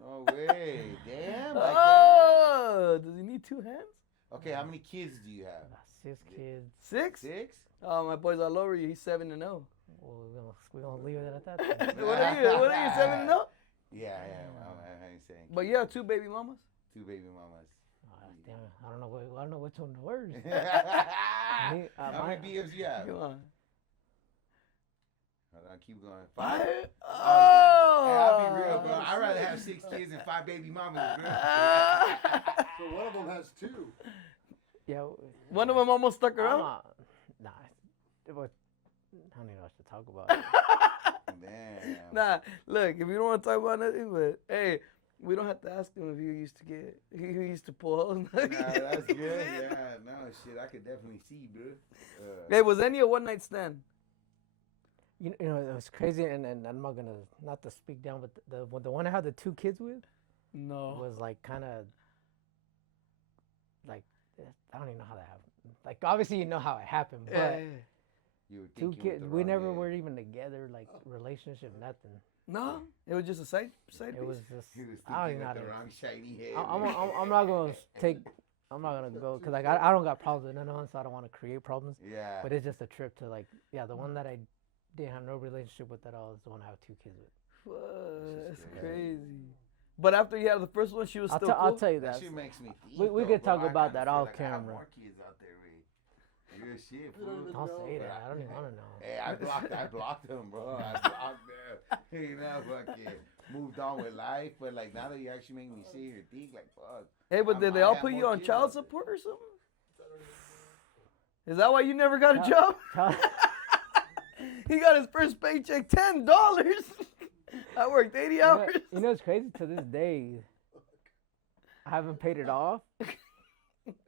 No way. Damn. Like Oh, does he need 2 hands? okay, how many kids do you have? 6 kids. 6? 6? Oh, my boy's all over you. He's 7 and 0. Well, we're gonna leave it at that. What are you? 7 and 0? Yeah, I ain't saying. But you have 2 baby mamas? 2 baby mamas. Damn, I don't know which one the worst. How many BMs you have? Come on. Hold on, keep going. 5? 5? Oh! Hey, I'll be real, bro. I'd rather have 6 kids and 5 baby mamas, bro. So one of them has 2. Yeah. One of them almost stuck around? Nah. I don't even know what to talk about. Damn. Nah, look, if you don't want to talk about nothing, but hey, we don't have to ask him if he used to pull holes. Nah, that's good. Yeah, no shit. I could definitely see, bro. Hey, was any a one night stand? You know, it was crazy, and I'm not gonna not to speak down, but the one I had the 2 kids with, No. was like kind of like I don't even know how that happened. Like obviously you know how it happened, but You were 2 thinking with kids, the we wrong never head. were even together, like relationship, nothing. No, it was just a side piece. It was just He was I don't thinking even know how with to. the wrong shiny head. I'm not gonna take. I'm not gonna go because like I don't got problems with none of them, so I don't want to create problems. Yeah. But it's just a trip to like the one that I didn't have no relationship with at all is the one I have 2 kids with. That's crazy. But after you had the first one, she was still cool? I'll tell you That that. shit makes me think. We though, could bro. talk I about kinda that feel off like I have camera. more kids out there, Ray. Real shit, You don't fool. even Don't know. say that. I don't even want to know. Hey, I blocked them, bro. I blocked them. You know, fucking moved on with life. But like now that you actually make me sit here and think, like, fuck. Hey, but did they I all have put you more on kids child out there. support or something? Is that why you never got a job? He got his first paycheck, $10. I worked 80 hours. You know, it's crazy to this day. I haven't paid it off,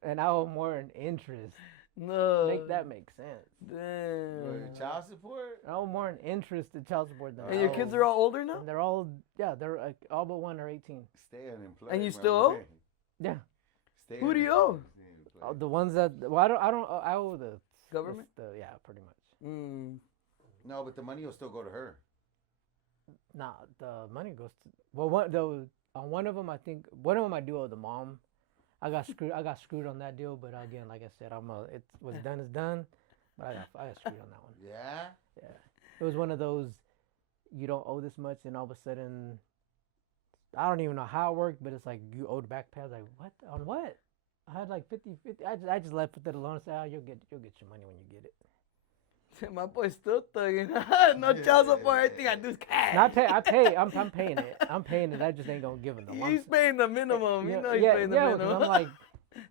and I owe more in interest. No. Make that make sense. Damn. Child support? I owe more in interest to child support than And your I kids owe. are all older now? And they're all all but one are 18. Stay unemployed. And you my still boy. owe? Yeah. Stay Who do you unemployed. owe? Stay unemployed. The ones that I owe the Government? yeah, pretty much. Mm. No, but the money will still go to her. Nah, the money goes to on one of them I think I do owe the mom. I got screwed on that deal, but again, like I said, it's what's done is done. But I got screwed on that one. Yeah? Yeah, it was one of those you don't owe this much, and all of a sudden I don't even know how it worked, but it's like you owed back pay. I was like, what? On what? I had like 50. I just left it alone and said, oh, you'll get your money when you get it. My boy's still thugging. No child support. Everything I do is cash. And I'm paying it. I'm paying it. I just ain't gonna give him the lump He's sum. paying the minimum. You know he's yeah, paying the yeah, 'cause minimum. I'm like,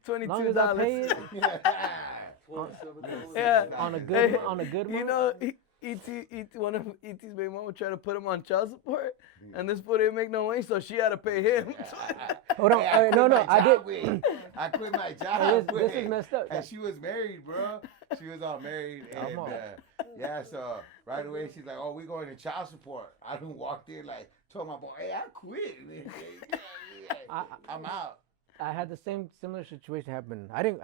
$22. long as I pay it $27. Yeah. on a good You month. know, one of E.T.'s baby mama tried to put him on child support, and this fool didn't make no money, so she had to pay him. Hold on, Hey, no, I did. I quit my Hey, job. this is messed up. And she was married, bro. She was all married, and yeah, so right away she's like, "Oh, we going to child support." I done walked in like, told my boy, "Hey, I quit. I'm out." I had the similar situation happen. I don't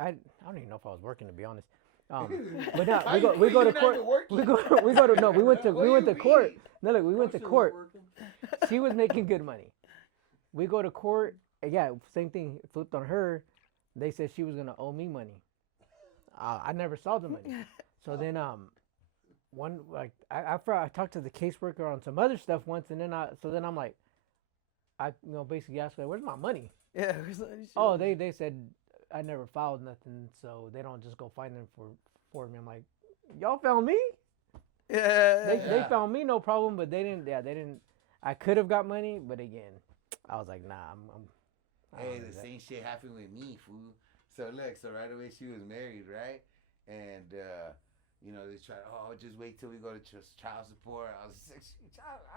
even know if I was working, to be honest. But no, How we you go to quit? court. You're not We go to no. We went to What do you court. mean? No, look, we went to Still court. working? She was making good money. We go to court. Yeah, same thing. Flipped on her. They said she was gonna owe me money. I never saw the money. So then I talked to the caseworker on some other stuff once, and then I'm like, basically asked her, where's my money? Yeah. Oh, they said I never filed nothing, so they don't just go find them for me. I'm like, y'all found me? Yeah. They found me, no problem, but they didn't. Yeah, they didn't. I could have got money, but again, I was like, nah. I don't Hey, do the that. same shit happened with me, fool. So look, right away she was married, right? And they tried. Oh, just wait till we go to child support. I was like,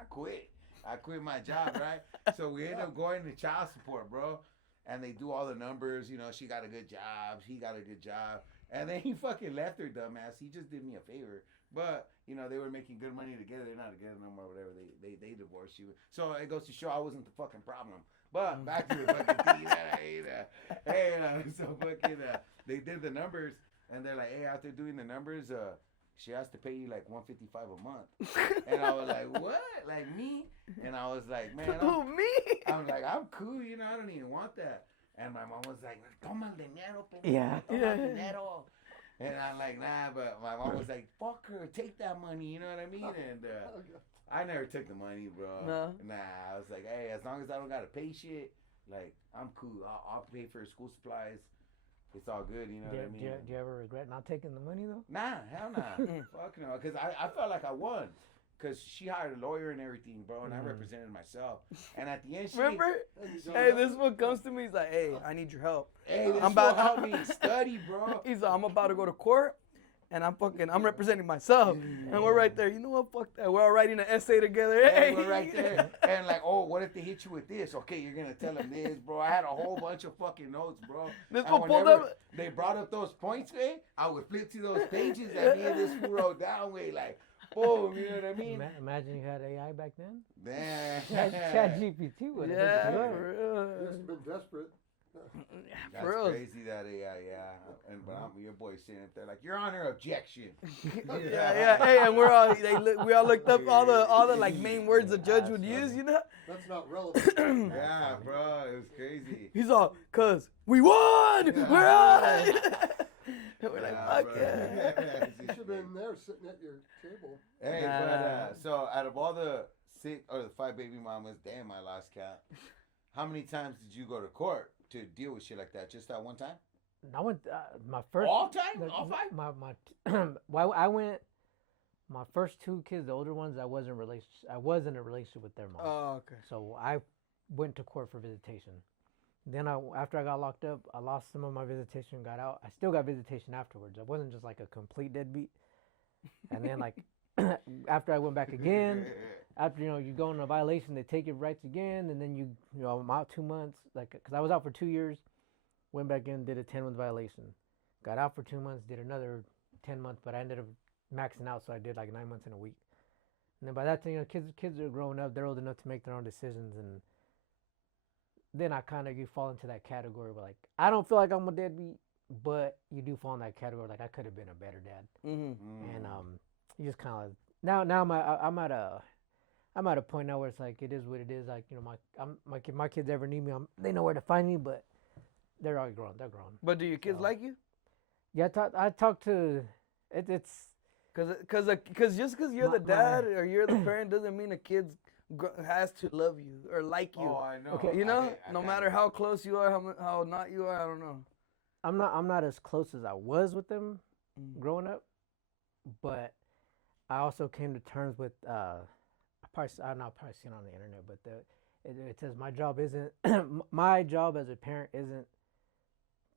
I quit. I quit my job, right? So we ended up going to child support, bro. And they do all the numbers. She got a good job. He got a good job. And then he fucking left her, dumbass. He just did me a favor. But, they were making good money together. They're not together no more, whatever. They divorced you. So it goes to show I wasn't the fucking problem. But back to the fucking thing. So fucking, they did the numbers. And they're like, hey, after doing the numbers, she has to pay you like $155 a month. And I was like, what? Like me? And I was like, man, I'm like, I'm cool, I don't even want that. And my mom was like, toma el dinero, Yeah. toma el dinero. And I'm like, nah, but my mom was like, fuck her, take that money, you know what I mean? And I never took the money, bro. No. Nah, I was like, hey, as long as I don't gotta pay shit, like, I'm cool. I'll pay for school supplies. It's all good, you know what I mean? Do you ever regret not taking the money though? Nah, hell nah. Fuck no. Because I felt like I won. Because she hired a lawyer and everything, bro, and I represented myself. And at the end, Remember? Hey, this one comes to me. He's like, hey, I need your help. Hey, this I'm will about- help me study, bro. He's like, I'm about to go to court, and I'm representing myself. And we're right there. You know what? Fuck that. We're all writing an essay together. Hey, we're right there. And like, oh, what if they hit you with this? Okay, you're going to tell them this, bro. I had a whole bunch of fucking notes, bro. This And one pulled whenever up. they brought up those points, man, I would flip to those pages that me and this fool wrote down, way like, boom, you know what I mean? Imagine you had AI back then. Damn. Chat GPT would have Yeah, hooked you up. for You real. must have been desperate. That's For real. crazy that yeah. But your boy's sitting up there like, Your Honor, objection. Yeah. Hey, and we all looked up all the like main words the judge would use, you know? That's not relevant. Yeah, bro, it was crazy. He's all, cause we won! We're on! We're like, fuck bro. yeah. You should have been there sitting at your table. Hey, but so out of all the 5 baby mamas, damn, I lost count. How many times did you go to court to deal with shit like that? Just that one time? I went my first All time? All 5? I went my first 2 kids, the older ones. I was in a relationship with their mom. Oh, okay. So I went to court for visitation. Then after I got locked up, I lost some of my visitation, got out. I still got visitation afterwards. I wasn't just like a complete deadbeat. And then like after I went back again, after you go in a violation, they take your rights again, and then I'm out 2 months, like because I was out for 2 years, went back in, did a 10-month violation, got out for 2 months, did another 10 months, but I ended up maxing out, so I did like 9 months in a week. And then by that time, kids are growing up, they're old enough to make their own decisions, and then you fall into that category where like I don't feel like I'm a deadbeat, but you do fall in that category like I could have been a better dad. Mm-hmm. And you just kind of now I'm at a point now where it's like it is what it is. Like my kids ever need me, they know where to find me, but they're all grown. They're grown. But do your kids like you? Yeah, I talk to it's Cause just because you're the dad or you're the parent doesn't mean the kids has to love you or like you. Oh, I know. Okay. You know, I no kinda- matter how close you are, how not you are, I don't know. I'm not as close as I was with them Mm. growing up, but I also came to terms with I've not probably seen it on the internet, but it says my job isn't my job as a parent isn't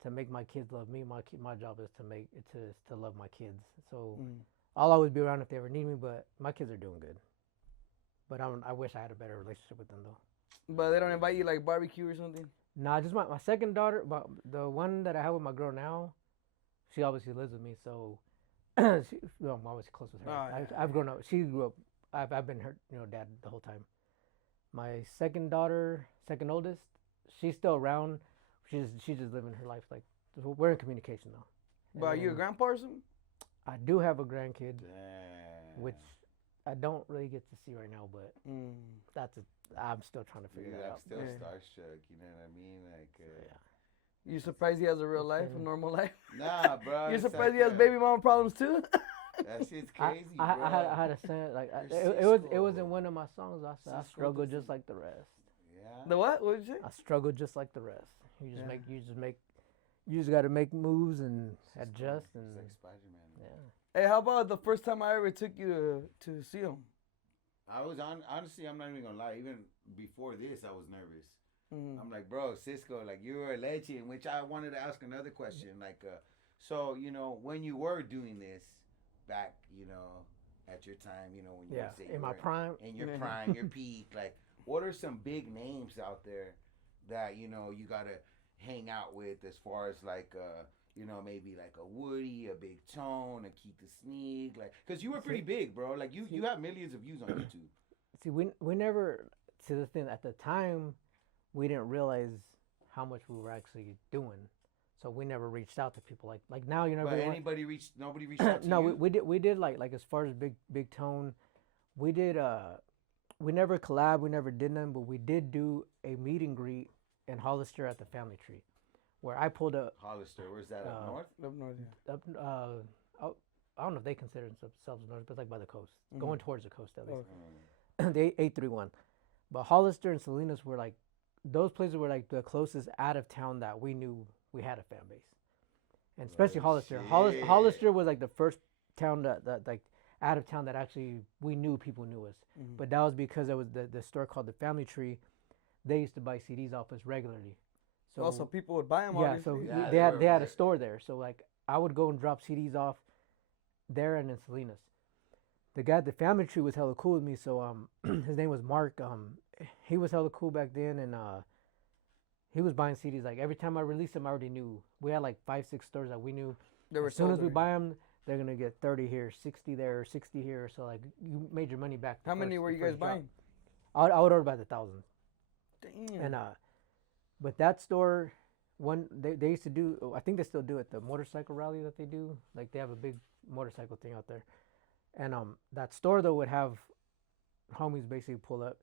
to make my kids love me. My job is to love my kids. So Mm. I'll always be around if they ever need me. But my kids are doing good. But I wish I had a better relationship with them though. But they don't invite you like barbecue or something. Nah, just my second daughter, but the one that I have with my girl now, she obviously lives with me, so I'm obviously close with her. Oh, yeah, I've grown up. She grew up. I've been her, dad the whole time. My second daughter, second oldest, she's still around. She's just living her life. Like we're in communication though. But are you a And grandpa or something? I do have a grandkid, Damn. which I don't really get to see right now, but Mm. I'm still trying to figure Dude, that I'm out. still Yeah. starstruck. You know what I mean? Like, Yeah. You surprised he has a real life, a normal life? nah, bro. You it's surprised he like, has baby mama problems too? That shit's crazy, I bro. had a sense like You're it was in Cisko. one of my songs. I said I Cisko struggle does just it. like the rest. Yeah. The what? What did you say? I struggle just like the rest. You just Yeah. you just got to make moves and adjust and It's like Spider-Man. yeah. Hey, how about the first time I ever took you to see him? I was honestly, I'm not even gonna lie. Even before this, I was nervous. Mm. I'm like, bro, Cisko, like you were a legend. Which I wanted to ask another question. Like, so when you were doing this back, at your time, when you Yeah, would say in you my were prime. in your Yeah. prime, your peak, like, what are some big names out there that you gotta hang out with as far as like maybe like a Woody, a Big Tone, a Keith the Sneak, like, cause you were pretty big, bro. Like you have millions of views on YouTube. See, we never see the thing at the time. We didn't realize how much we were actually doing, so we never reached out to people like now. But nobody reached out to no, you? we did like as far as Big Tone, we did we never collab, we never did none, but we did do a meet and greet in Hollister at the Family Tree, where I pulled up Hollister, where's that up north? Up north, yeah. up I don't know if they consider themselves north, but it's like by the coast, going towards the coast at least. Okay. The 831, but Hollister and Salinas were like those places were like the closest out of town that we knew we had a fan base, and especially Hollister. shit. Hollister was like the first town that like out of town that actually we knew people knew us. Mhm. But that was because it was the store called the Family Tree. They used to buy CDs off us regularly. So Also, people would buy them. yeah, obviously. so Yeah, they they had were- a store there. So like I would go and drop CDs off there and in Salinas. The guy at the Family Tree was hella cool with me. So his name was Mark. He was hella cool back then, and he was buying CDs. Like every time I released them, I already knew. We had like 5-6 stores that we knew. They were As soon sold as we already. buy them, they're gonna get 30 here, 60 there, 60 here. So like you made your money back. How many were you guys buying? I would order by the thousands. Damn. And but that store, they used to do. I think they still do it. The motorcycle rally that they do, like they have a big motorcycle thing out there. And that store though would have homies basically pull up,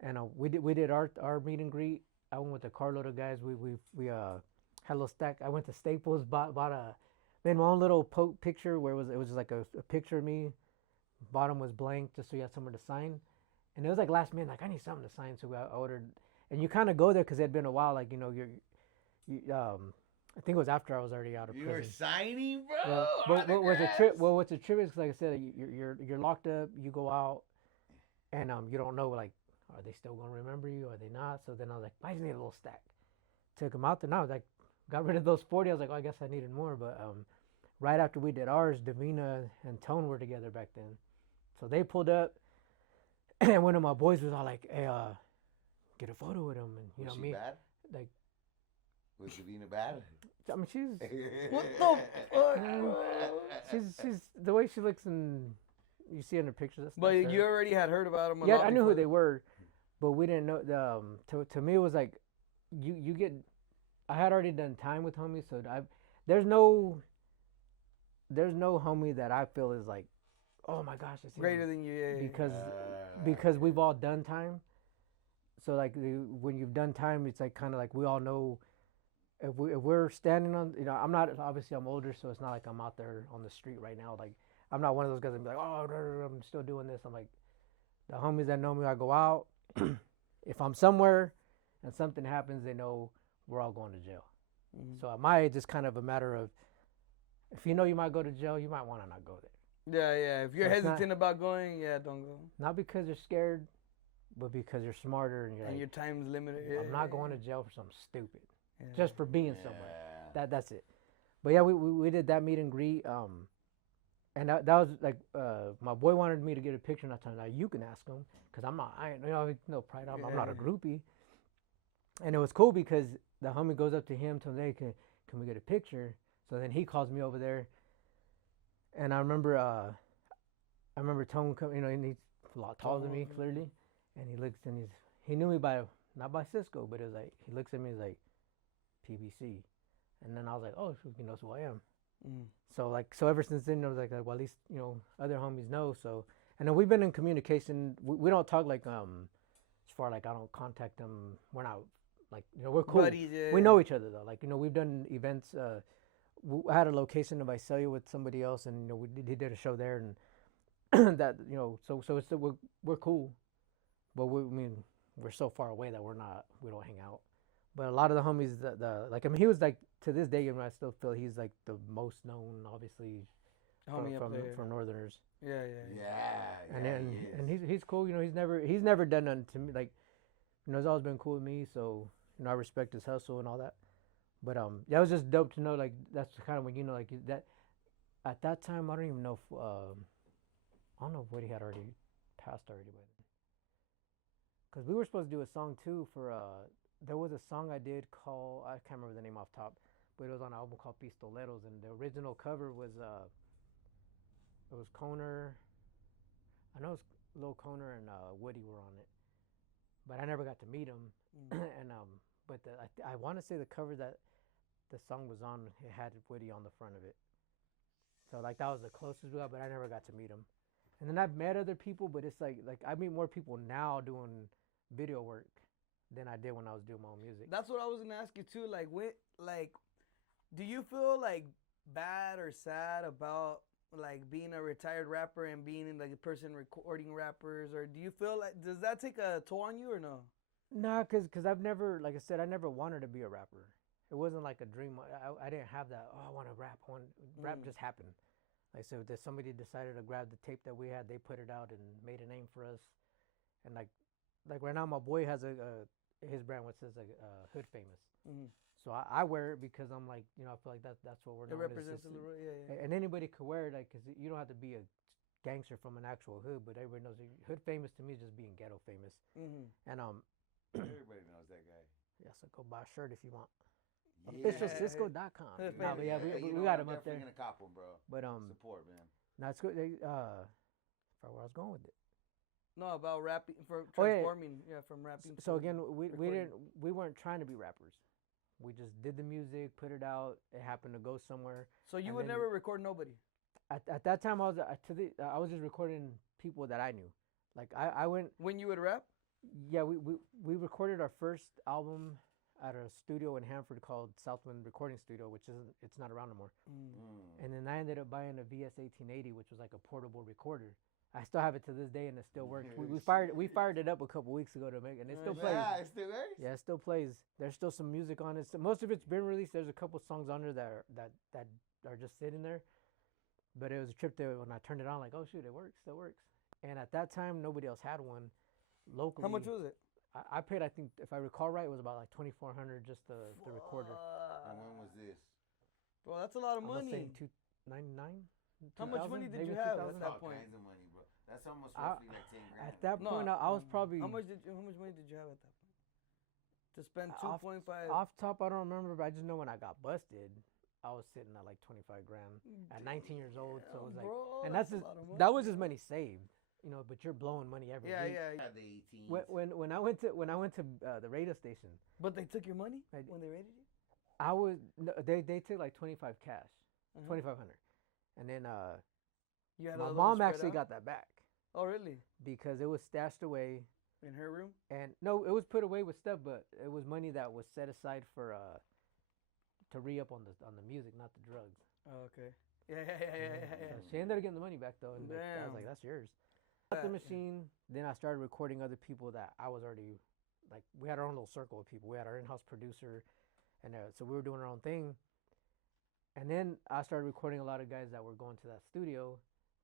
and we did our meet and greet. I went with a carload of guys. We had a little stack. I went to Staples, bought made my own little picture where it was just like a picture of me. Bottom was blank just so you had somewhere to sign. And it was like last minute, like I need something to sign, so I ordered. And you kind of go there because it had been a while, like I think it was after I was already out of You were prison. signing, bro. Yeah. What was a trip? Well, what's a trip is like I said, you're locked up. You go out, and you don't know like are they still gonna remember you? Are they not? So then I was like, I just need a little stack. Took them out there. Now I was like, got rid of those 40. I was like, oh, I guess I needed more. But right after we did ours, Davina and Tone were together back then, so they pulled up, and one of my boys was all like, hey, get a photo with him, and you Was know she me, bad? like, Was Davina bad? I mean, she's. What the fuck? She's the way she looks and you see in the pictures. That's But not her. you already had heard about them. Yeah, I knew who they were, but we didn't know. To me, it was like you get. I had already done time with homies, so there's no homie that I feel is like, oh my gosh, I see Greater him. than you, yeah. because we've all done time. So like when you've done time, it's like kind of like we all know. If we're standing on, I'm not, obviously I'm older, so it's not like I'm out there on the street right now. Like I'm not one of those guys that be like, oh, I'm still doing this. I'm like, The homies that know me, I go out. If I'm somewhere and something happens, they know we're all going to jail. So at my age, it's kind of a matter of, if you know you might go to jail, you might want to not go there. Yeah. If you're So it's hesitant about going, don't go. Not because you're scared, but because you're smarter and you're And like, your time's limited. I'm not going to jail for something stupid, Yeah. just for being somewhere. That's it. But yeah, we did that meet and greet. And that was like, my boy wanted me to get a picture, and I told him, you can ask him, because I ain't no pride. I'm not a groupie. And it was cool because the homie goes up to him, tells him, hey, can we get a picture? So then he calls me over there, and I remember Tone coming, and he's a lot taller than me, clearly, and he looks and he knew me not by Cisko, but it was like, he looks at me, he's like, PBC, and then I was like, oh, he knows who I am. So ever since then, I was like, well, at least other homies know. So, and then we've been in communication. We don't talk like as far like I don't contact them. We're not like we're cool. Buddies, We know each other though. Like we've done events. I had a location in Visalia with somebody else, and we did a show there, and that so it's we're cool, but we're so far away that we don't hang out. But a lot of the homies he was like, to this day, I still feel he's like the most known, obviously, from Northerners. Yeah. And he's cool. He's never done nothing to me. Like, he's always been cool with me. So I respect his hustle and all that. But that was just dope to know. Like, that's kind of when like that. At that time, I don't even know if I don't know if Woody had already passed already by then. Because we were supposed to do a song too for there was a song I did called, I can't remember the name off top, but it was on an album called Pistoleros, and the original cover was it was Coner. I know it was Lil Coner and Woody were on it, but I never got to meet him. And but I want to say the cover that the song was on, it had Woody on the front of it. So like that was the closest we got, but I never got to meet him. And then I've met other people, but it's like I meet more people now doing video work than I did when I was doing my own music. That's what I was gonna ask you too. Like, do you feel like bad or sad about like being a retired rapper and being like a person recording rappers, or do you feel like, does that take a toll on you or no? Nah, cause I've never, like I said, I never wanted to be a rapper. It wasn't like a dream. I didn't have that. Oh, I want to rap. Rap just happened. Like, so that somebody decided to grab the tape that we had, they put it out and made a name for us. And like right now, my boy has his brand, which says like Hood Famous. So I wear it because I'm like, I feel like that's what we're doing. It represents yeah. And anybody could wear it, like, cause you don't have to be a gangster from an actual hood, but everybody knows Hood Famous to me is just being ghetto famous. And everybody knows that guy. Yeah, so go buy a shirt if you want. Yeah. OfficialCisco.com. Nah, but yeah, we got him up there. I'm definitely gonna cop him, bro. But support, man. no, it's good. For where I was going with it. No, about rapping, for transforming, from rapping. So again, we weren't trying to be rappers. We just did the music, put it out. It happened to go somewhere. So you would never record nobody. At that time, I was just recording people that I knew. Like I went when you would rap. Yeah, we recorded our first album at a studio in Hanford called Southwind Recording Studio, which it's not around anymore. And then I ended up buying a VS 1880, which was like a portable recorder. I still have it to this day, and it still works. We fired it up a couple weeks ago to make it, and it still plays. Yeah, it still works? Yeah, it still plays. There's still some music on it. So most of it's been released. There's a couple songs on there that are just sitting there. But it was a trip to when I turned it on, like, oh shoot, it works, still works. And at that time, nobody else had one locally. How much was it? I paid, I think, if I recall right, it was about like $2,400 just the recorder. And when was this? Bro, that's a lot of money. I'm saying $299. How much money did you have at that point? All kinds of money, bro. That's almost roughly like 10 grand. At that point, I was probably. How much money did you have at that point? To spend 2.5. Off top, I don't remember, but I just know when I got busted, I was sitting at like 25 grand at 19 years old. So it was like, and that was just money saved. But you're blowing money every week. Yeah. The 18s. When I went to the radio station. But they took your money when they raided you? They took like 25 cash, 2,500, and then my mom actually got that back. Oh really? Because it was stashed away in her room. And no, it was put away with stuff, but it was money that was set aside for to re-up on the music, not the drugs. Oh, okay. Yeah. So she ended up getting the money back though, and I was like, "That's yours." Got the machine. Then I started recording other people that I was already, like, we had our own little circle of people. We had our in-house producer, and so we were doing our own thing. And then I started recording a lot of guys that were going to that studio,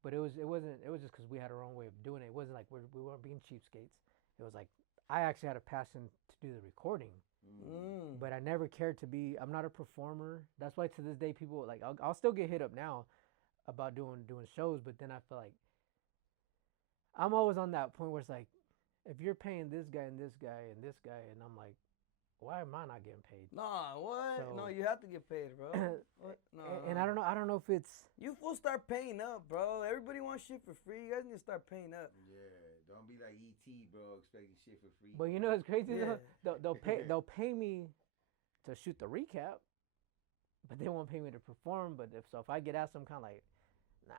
but it was just because we had our own way of doing it. It wasn't like we weren't being cheapskates. It was like I actually had a passion to do the recording, but I never cared to be. I'm not a performer. That's why to this day people like I'll still get hit up now about doing shows, but then I feel like I'm always on that point where it's like, if you're paying this guy and this guy and this guy, and I'm like, why am I not getting paid? Nah, what? So- No, you have to get paid, bro. What? No. And I don't know if it's You will start paying up, bro. Everybody wants shit for free. You guys need to start paying up. Yeah, don't be like ET, bro, expecting shit for free. but you know it's crazy Yeah. though. They'll pay me to shoot the recap, but they won't pay me to perform. But if I get asked, I'm kind of like, nah.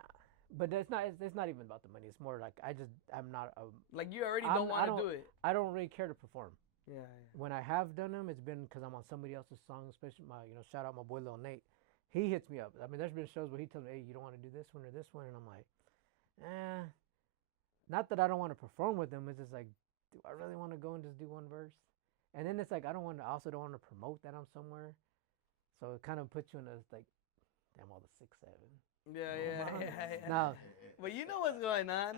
But it's not even about the money. It's more like I'm not a, Like you already I don't want to don't- do it. I don't really care to perform. Yeah. When I have done them, it's been because I'm on somebody else's song, especially shout out my boy Lil Nate. He hits me up. I mean, there's been shows where he tells me, hey, you don't want to do this one or this one, and I'm like, not that I don't want to perform with them. It's just like, do I really want to go and just do one verse? And then it's like I also don't want to promote that I'm somewhere, so it kind of puts you in a like, damn, all the 6'7". Yeah. Now, But you know what's going on.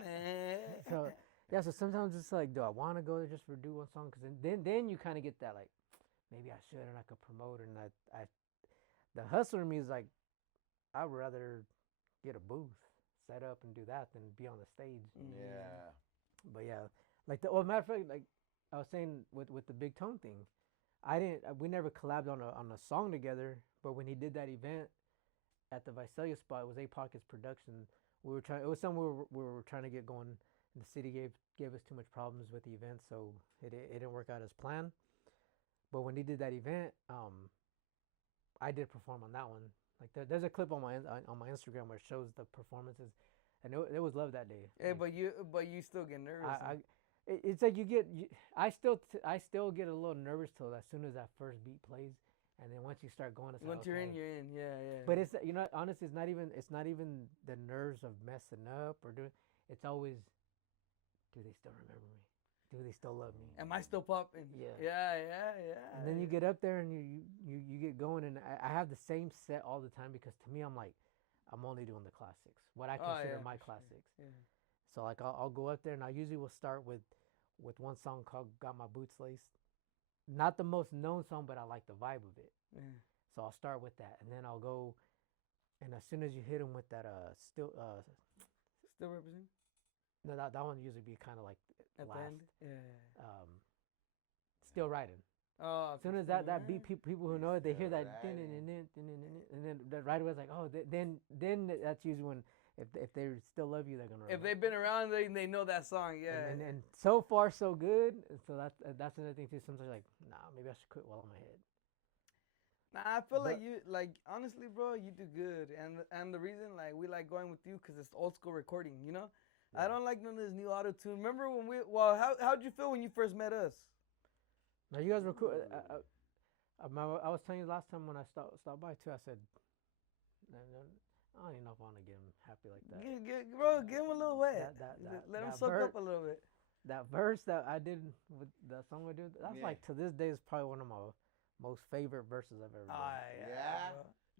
so yeah, so sometimes it's like, do I want to go there just for do one song? Because then you kind of get that like, maybe I should and I could promote it. And the hustler in me is like, I'd rather get a booth set up and do that than be on the stage. Yeah. But yeah, like matter of fact, like I was saying with the Big Tone thing, we never collabed on a song together. But when he did that event at the Visalia spot, it was A Pocket's production. It was something we were trying to get going. The city gave us too much problems with the event, so it didn't work out as planned. But when he did that event, I did perform on that one. Like there's a clip on my Instagram where it shows the performances, and it was love that day. Hey, Like, but you still get nervous. it's like I still get a little nervous till as soon as that first beat plays, and then once you start going, it's Once like, you're okay. in, you're in. Yeah. But it's honestly, it's not even the nerves of messing up or doing. It's always, do they still remember me? Do they still love me? Am I still popping? Yeah. Yeah. And then you get up there and you get going, and I have the same set all the time because to me I'm like, I'm only doing the classics, what I consider my classics. Yeah. So like I'll go up there and I usually will start with one song called "Got My Boots Laced." Not the most known song, but I like the vibe of it. Yeah. So I'll start with that, and then I'll go, and as soon as you hit them with that Still represent no, that one usually be kind of like at last. the end. Yeah. Still riding. Oh. As soon as that beat, people who know it, they hear that din and then that right away is like, oh, then that's usually when if they still love you, they're gonna. If they've been around, they know that song. Yeah. And so far so good. So that's another thing too. Sometimes like, nah, maybe I should quit while on my head. Nah, I feel like you honestly, bro, you do good, and the reason like we like going with you because it's old school recording, you know. Yeah. I don't like none of this new auto tune. Remember when how'd you feel when you first met us? Now you guys were cool. I was telling you last time when I stopped by too. I said, I don't even know if I want to get him happy like that. Give him a little wet. Let him soak up a little bit. That verse that I did with the song we did, that's like to this day is probably one of my most favorite verses I've ever done. Yeah.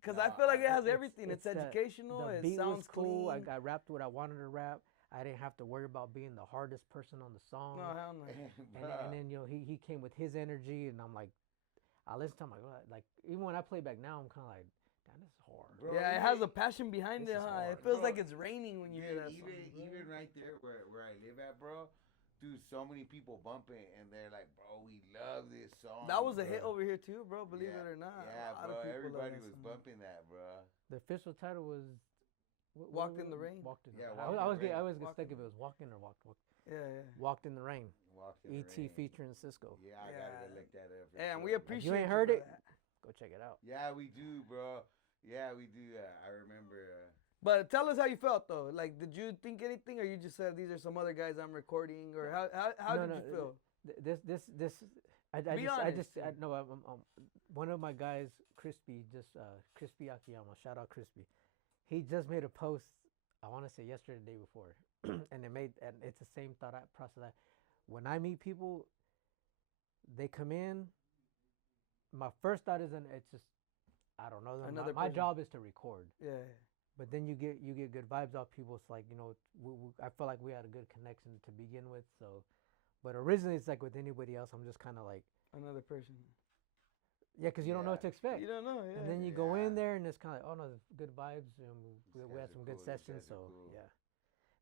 Because I feel like it has everything. It's educational. The it beat sounds was cool. clean. I rapped what I wanted to rap. I didn't have to worry about being the hardest person on the song. No, hell no. And then he came with his energy, and I'm like, I listen to him like even when I play back now, I'm kind of like, damn, this is hard. Bro, yeah, it has a passion behind it, huh? hard, It feels bro. like it's raining when you hear that song. Even right there where I live at, bro. Dude, so many people bumping, and they're like, bro, we love this song. That was a bro. hit over here too, bro. Believe it or not. Yeah, A lot of bro. people love Everybody that was song. bumping that, bro. The official title was Walked in the Rain? Walked in the Yeah, Rain. Walked in I the always Rain. get Walked stuck in if it was walking or walked. Yeah. Walked in the Rain. Walked in the E.T. Rain. featuring Cisko. Yeah, I gotta go look that up. for And sure. we appreciate you ain't heard for it? that. Go check it out. Yeah, we do, bro. Yeah, we do. I remember. But tell us how you felt though. Like, did you think anything, or you just said these are some other guys I'm recording, or how did you feel? This. I know. One of my guys, Crispy Akiyama. Shout out Crispy. He just made a post I want to say yesterday, the day before, and it's the same process. When I meet people, they come in. My first thought is, it's just, I don't know them. Another My person. job is to record. Yeah. But then you get good vibes off people. It's like, I feel like we had a good connection to begin with. So, but originally it's like with anybody else, I'm just kind of like Another person. yeah, because you don't know what to expect. You don't know. Yeah. And then you go in there and it's kind of like, oh no, good vibes. And we had some good These guys sessions. are So cool. yeah.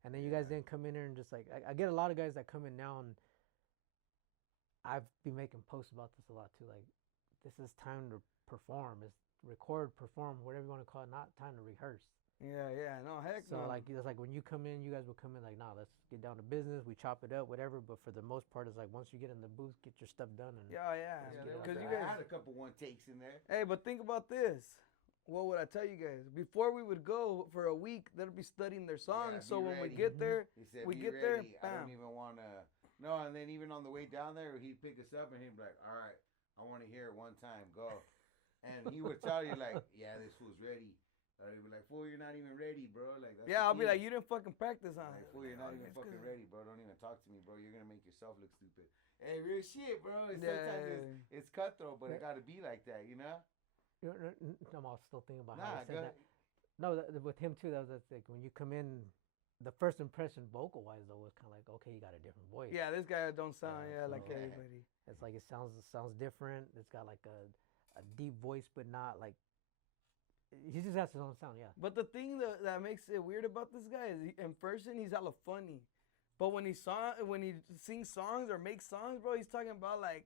And then you guys didn't come in there and just like I get a lot of guys that come in now, and I've been making posts about this a lot too. Like, this is time to perform. It's record, perform, whatever you want to call it. Not time to rehearse. Yeah. No, heck So no. like it's like when you come in, you guys will come in like, nah, let's get down to business. We chop it up, whatever. But for the most part, it's like once you get in the booth, get your stuff done. And Yeah. Because you I guys. had a couple one takes in there. Hey, but think about this. What would I tell you guys? Before we would go for a week, they'd be studying their songs. Yeah, so be when we ready. get there, He said, we "Be get there, ready. I bam. don't even want to." No, and then even on the way down there, he'd pick us up and he'd be like, "All right, I want to hear it one time. Go." And he would tell you like, "Yeah, this fool's ready." He'd be like, "Fool, you're not even ready, bro." Like, that's yeah, the I'll be key. like, you didn't fucking practice on Like, it. fool, you're not even it's fucking good. ready, bro. Don't even talk to me, bro. You're gonna make yourself look stupid. Hey, real shit, bro. It's Yeah. sometimes it's cutthroat, but it gotta be like that, you know? I'm all still thinking about Nah, how I said that. No, with him too. That's like when you come in, the first impression vocal wise though was kind of like, okay, you got a different voice. Yeah, this guy don't sound like so- everybody. It's like it sounds different. It's got like a deep voice, but not like. He just has his own sound, yeah. But the thing that makes it weird about this guy is in person he's hella funny, but when he sings songs or makes songs, bro, he's talking about like,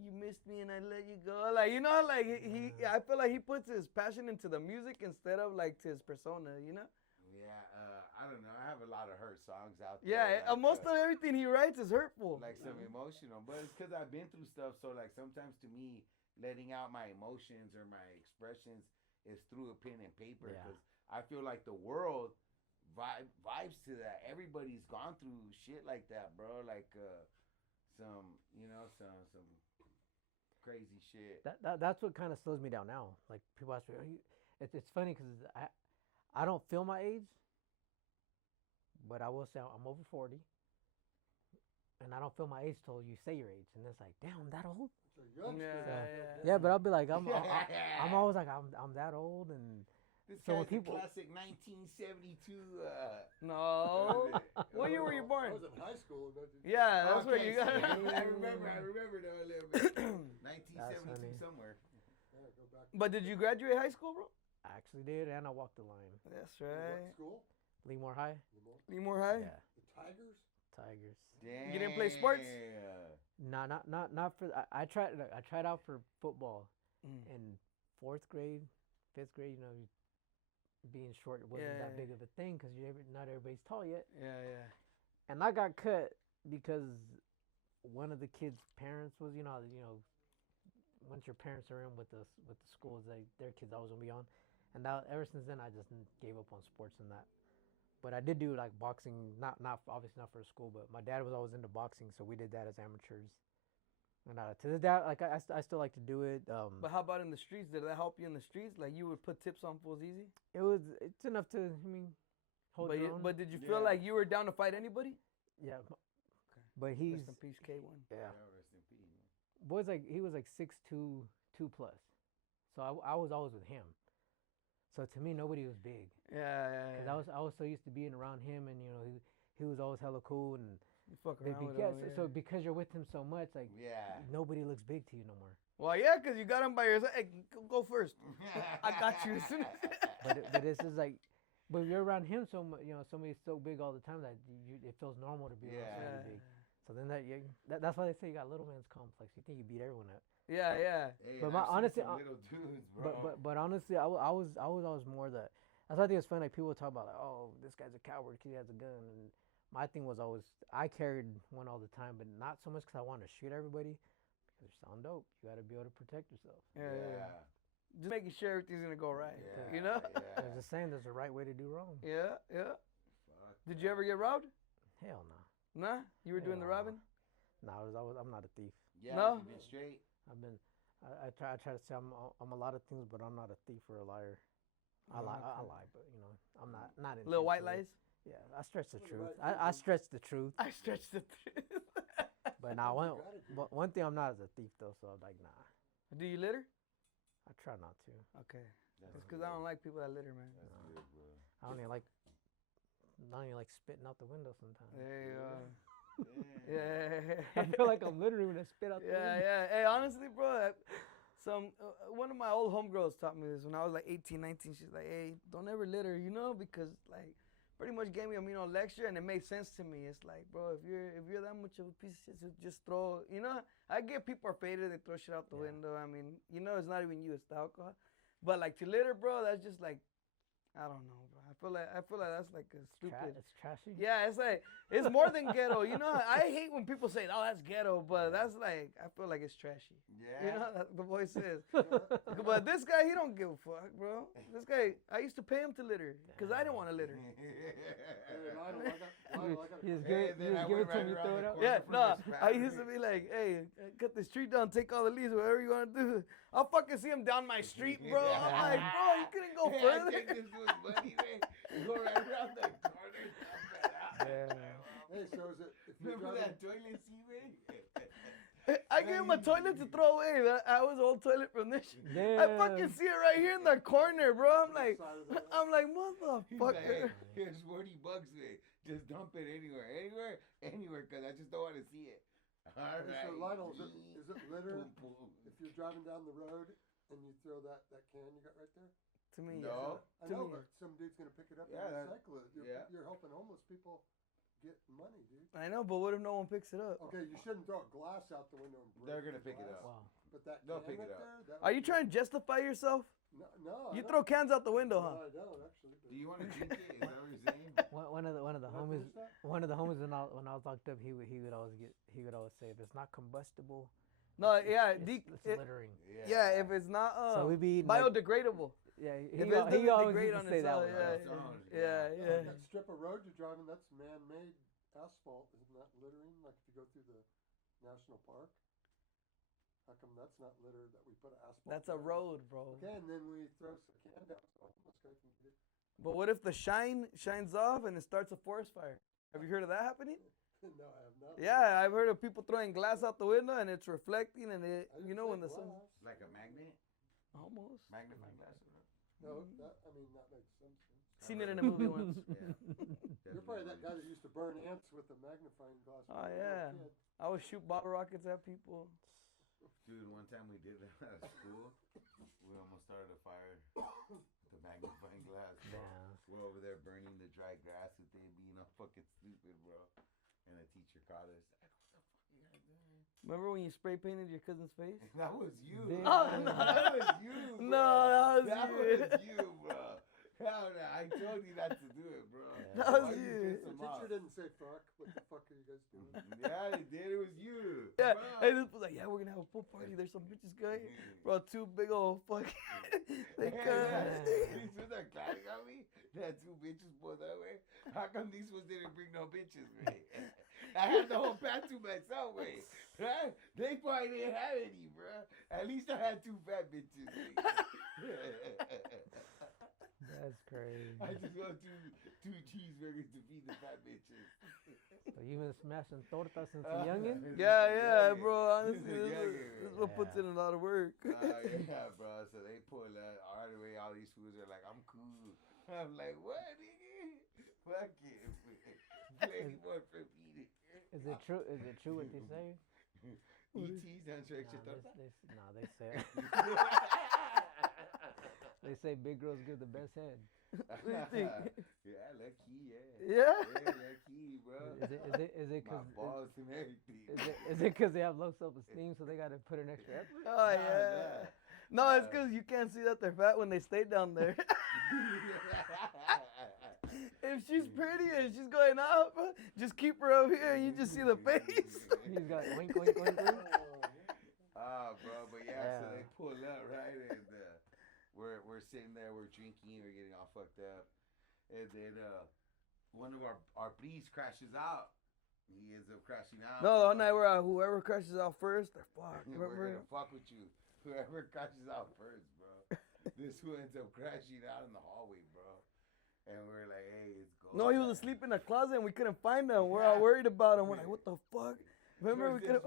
you missed me and I let you go, like, you know, like I feel like he puts his passion into the music instead of like to his persona, you know. Yeah, I don't know. I have a lot of hurt songs out there. Yeah, like, most of everything he writes is hurtful. like some emotional, but it's because I've been through stuff. So like sometimes to me, letting out my emotions or my expressions is through a pen and paper. Yeah. Because I feel like the world vibes to that. Everybody's gone through shit like that, bro. Like some crazy shit. That's what kind of slows me down now. Like people ask me, it's funny because I don't feel my age, but I will say I'm over 40, and I don't feel my age till you say your age, and it's like, damn, I'm that old. So youngsters. Yeah, but I'll be like, I'm always like, I'm that old, and This so when guy's people- a classic 1972. No. What year were you I born? was in high school. But Yeah, that's where Okay, you got. see, I remember though a little bit. 1972 funny. somewhere. yeah, go back. But did you graduate high school, bro? I actually did, and I walked the line. That's What right. school? Leamore High, Leamore High. yeah, The Tigers? Tigers. Damn. You didn't play sports? Nah, not for. I tried out for football Mm. in 4th grade, 5th grade. You know, being short wasn't that big of a thing because not everybody's tall yet. Yeah. And I got cut because one of the kids' parents was, once your parents are in with the schools, their kids always gonna be on. And now ever since then, I just gave up on sports and that. But I did do like boxing, not obviously not for school, but my dad was always into boxing, so we did that as amateurs. And to this day, like I still like to do it. But how about in the streets? Did that help you in the streets? Like you would put tips on fools easy? It's enough to hold your own. But did you feel like you were down to fight anybody? Yeah, but he's Rest in peace, K1. yeah. Rest in peace. He was like 6'2", 2+. So I was always with him. So to me, nobody was big. Yeah. Cause I was so used to being around him, and he was always hella cool, and You fuck they around with yeah, him, so because you're with him so much, like Yeah. nobody looks big to you no more. Well, yeah, because you got him by yourself. Hey, go first. I got you. But this is like, but you're around him so much, somebody's so big all the time that it feels normal to be around Yeah. somebody big. So then that's why they say you got little man's complex. You think you beat everyone up. Yeah. Hey, But and my- I've seen honestly, some little dudes, bro. But honestly, I was always more the. That's why I think it's funny. Like people talk about like, oh, this guy's a coward because he has a gun, and my thing was always I carried one all the time, but not so much because I wanted to shoot everybody. Because you sound dope. You got to be able to protect yourself. Yeah. Just making sure everything's gonna go right. Yeah, You know? yeah. There's a saying, there's a right way to do wrong. Yeah. Fuck. Did you ever get robbed? Hell no. Nah. You were doing the Hell no. robbing? No, I'm not a thief. Yeah, No? you've been straight. I try to say I'm a lot of things, but I'm not a thief or a liar. I lie, but you know, I'm not in Little white lies. Yeah, I stretch the truth. Right, I stretch the truth. I stretched the truth. But now You gotta do it. one thing I'm not is a thief though, so I'm like nah. Do you litter? I try not to. Okay. It's because I don't like people that litter, man. I don't even like spitting out the window sometimes. There you are. Yeah. I feel like I'm littering when I spit out the Yeah, window. yeah. Hey, honestly, bro, one of my old homegirls taught me this when I was like 18, 19. She's like, hey, don't ever litter, you know, because like pretty much gave me a lecture, and it made sense to me. It's like, bro, if you're that much of a piece of shit, just throw, you know. I get people are faded, they throw shit out the window. I mean, you know, it's not even you, it's the alcohol. But like to litter, bro, that's just like, I don't know, bro. I feel like that's like a stupid. It's trashy. Yeah, it's like it's more than ghetto. You know, I hate when people say, "Oh, that's ghetto," but that's like I feel like it's trashy. Yeah. You know, that's what the boy says. But this guy, he don't give a fuck, bro. This guy, I used to pay him to litter because I didn't want to litter. You just give it to him, you throw it out. Yeah, no, I used to be like, "Hey, cut this tree down, take all the leaves, whatever you want to do." I'll fucking see him down my street, bro. I'm like, bro, you couldn't go further. I take this dude's money, man. Go right around the corner. Hey, so is it? If you're Remember driving, that toilet seat, man? I gave him a toilet to throw away. I was old toilet from this shit. I Damn. fucking see it right here in the corner, bro. I'm like, He's like, motherfucker. hey, here's $40, man. Just dump it anywhere, because I just don't want to see it. All hey, right. so Lionel, is it litter Boom, boom. if you're driving down the road and you throw that can you got right there? To me, No. I To know, me. but some dude's gonna pick it up Yeah, and that- recycle it. You're helping homeless people get money, dude. I know, but what if no one picks it up? Okay, you shouldn't throw glass out the window and break They're gonna the pick it glass, up. Wow. But that They'll can pick it right up. there, that Are would you be- trying to justify yourself? No, You I throw don't. cans out the window, No, huh? I don't actually. Do you want to drink it? Is that what you're saying? One of the Did I homies finish that? when I was locked up, he would always say, if it's not combustible, No, yeah, it's littering. yeah, if it's not So we be eating, like- biodegradable. Yeah, If he it doesn't always degrade used on to say its that own, one. yeah. That strip of road you're driving, that's man-made asphalt. Isn't that littering? Like if you go through the national park, how come that's not litter that we put asphalt? That's a down? road, bro. Okay, and then we throw some can down so a homeless guy can get it. But what if the shine shines off and it starts a forest fire? Have you heard of that happening? No, I have not. Yeah, I've heard of people throwing glass out the window and it's reflecting and it, I didn't you know, say when the sun. glass. Like a magnet? Almost. Magnifying glass? No, that makes some sense. Seen it in a movie once. Yeah. You're probably that guy that used to burn ants with a magnifying glass. Oh, when you were a yeah. kid. I would shoot bottle rockets at people. Dude, one time we did that at school. We almost started a fire with the magnifying glass. Bro. Damn. We're over there burning the dry grass with it, being all fucking stupid, bro. And the teacher caught us. Like, what the fuck you guys doing? Remember when you spray painted your cousin's face? That was you. Damn. Oh, That was you, bro. No, that was That you. was you, bro. Hell no, I told you not to do it, bro. That was Why you. piss The him off? teacher didn't say fuck. What the fuck are you guys doing? Yeah, he did. It was you. Yeah, Bro. and this was like, yeah, we're gonna have a pool party. There's some bitches going. Bro, two big old fucking. They These ones are clapping on me. That two bitches pulled that way. How come these ones didn't bring no bitches, man? I had the whole pack to myself, man. Right? They probably didn't have any, bro. At least I had two fat bitches. That's crazy. I just want two cheeseburgers to feed the fat bitches. So you been smashing tortas since a youngin? Yeah, bro. Honestly, This is this is what puts in a lot of work. Yeah, bro. So they pull that all the way. All these fools are like, I'm cool. I'm like, what, nigga? Fuck it. Plenty more for feeding. Is it true? Is it true what they say? ET's answer extra torta. They say. They say big girls give the best head. What do you think? Yeah, lucky, yeah. Yeah? Lucky, bro. Is it My cause balls and everything. is it cause they have low self-esteem, so they gotta put in extra effort? Oh, yeah. No, it's because you can't see that they're fat when they stay down there. If she's pretty and she's going up, just keep her up here and you just see the face. He's got wink, wink, wink, wink. Ah, bro, but yeah, so Yeah. they pull up, right? And we're sitting there, we're drinking, we're getting all fucked up. And then one of our breeze crashes out. He ends up crashing out. No, all night we're out. Whoever crashes out first, they're fucked. We're Remember? gonna fuck with you. Whoever crashes out first, bro. this fool ends up crashing out in the hallway, bro. And we're like, hey, it's go. No, he was asleep in the closet and we couldn't find him. We're all worried about him. We're like, what the fuck? Remember we couldn't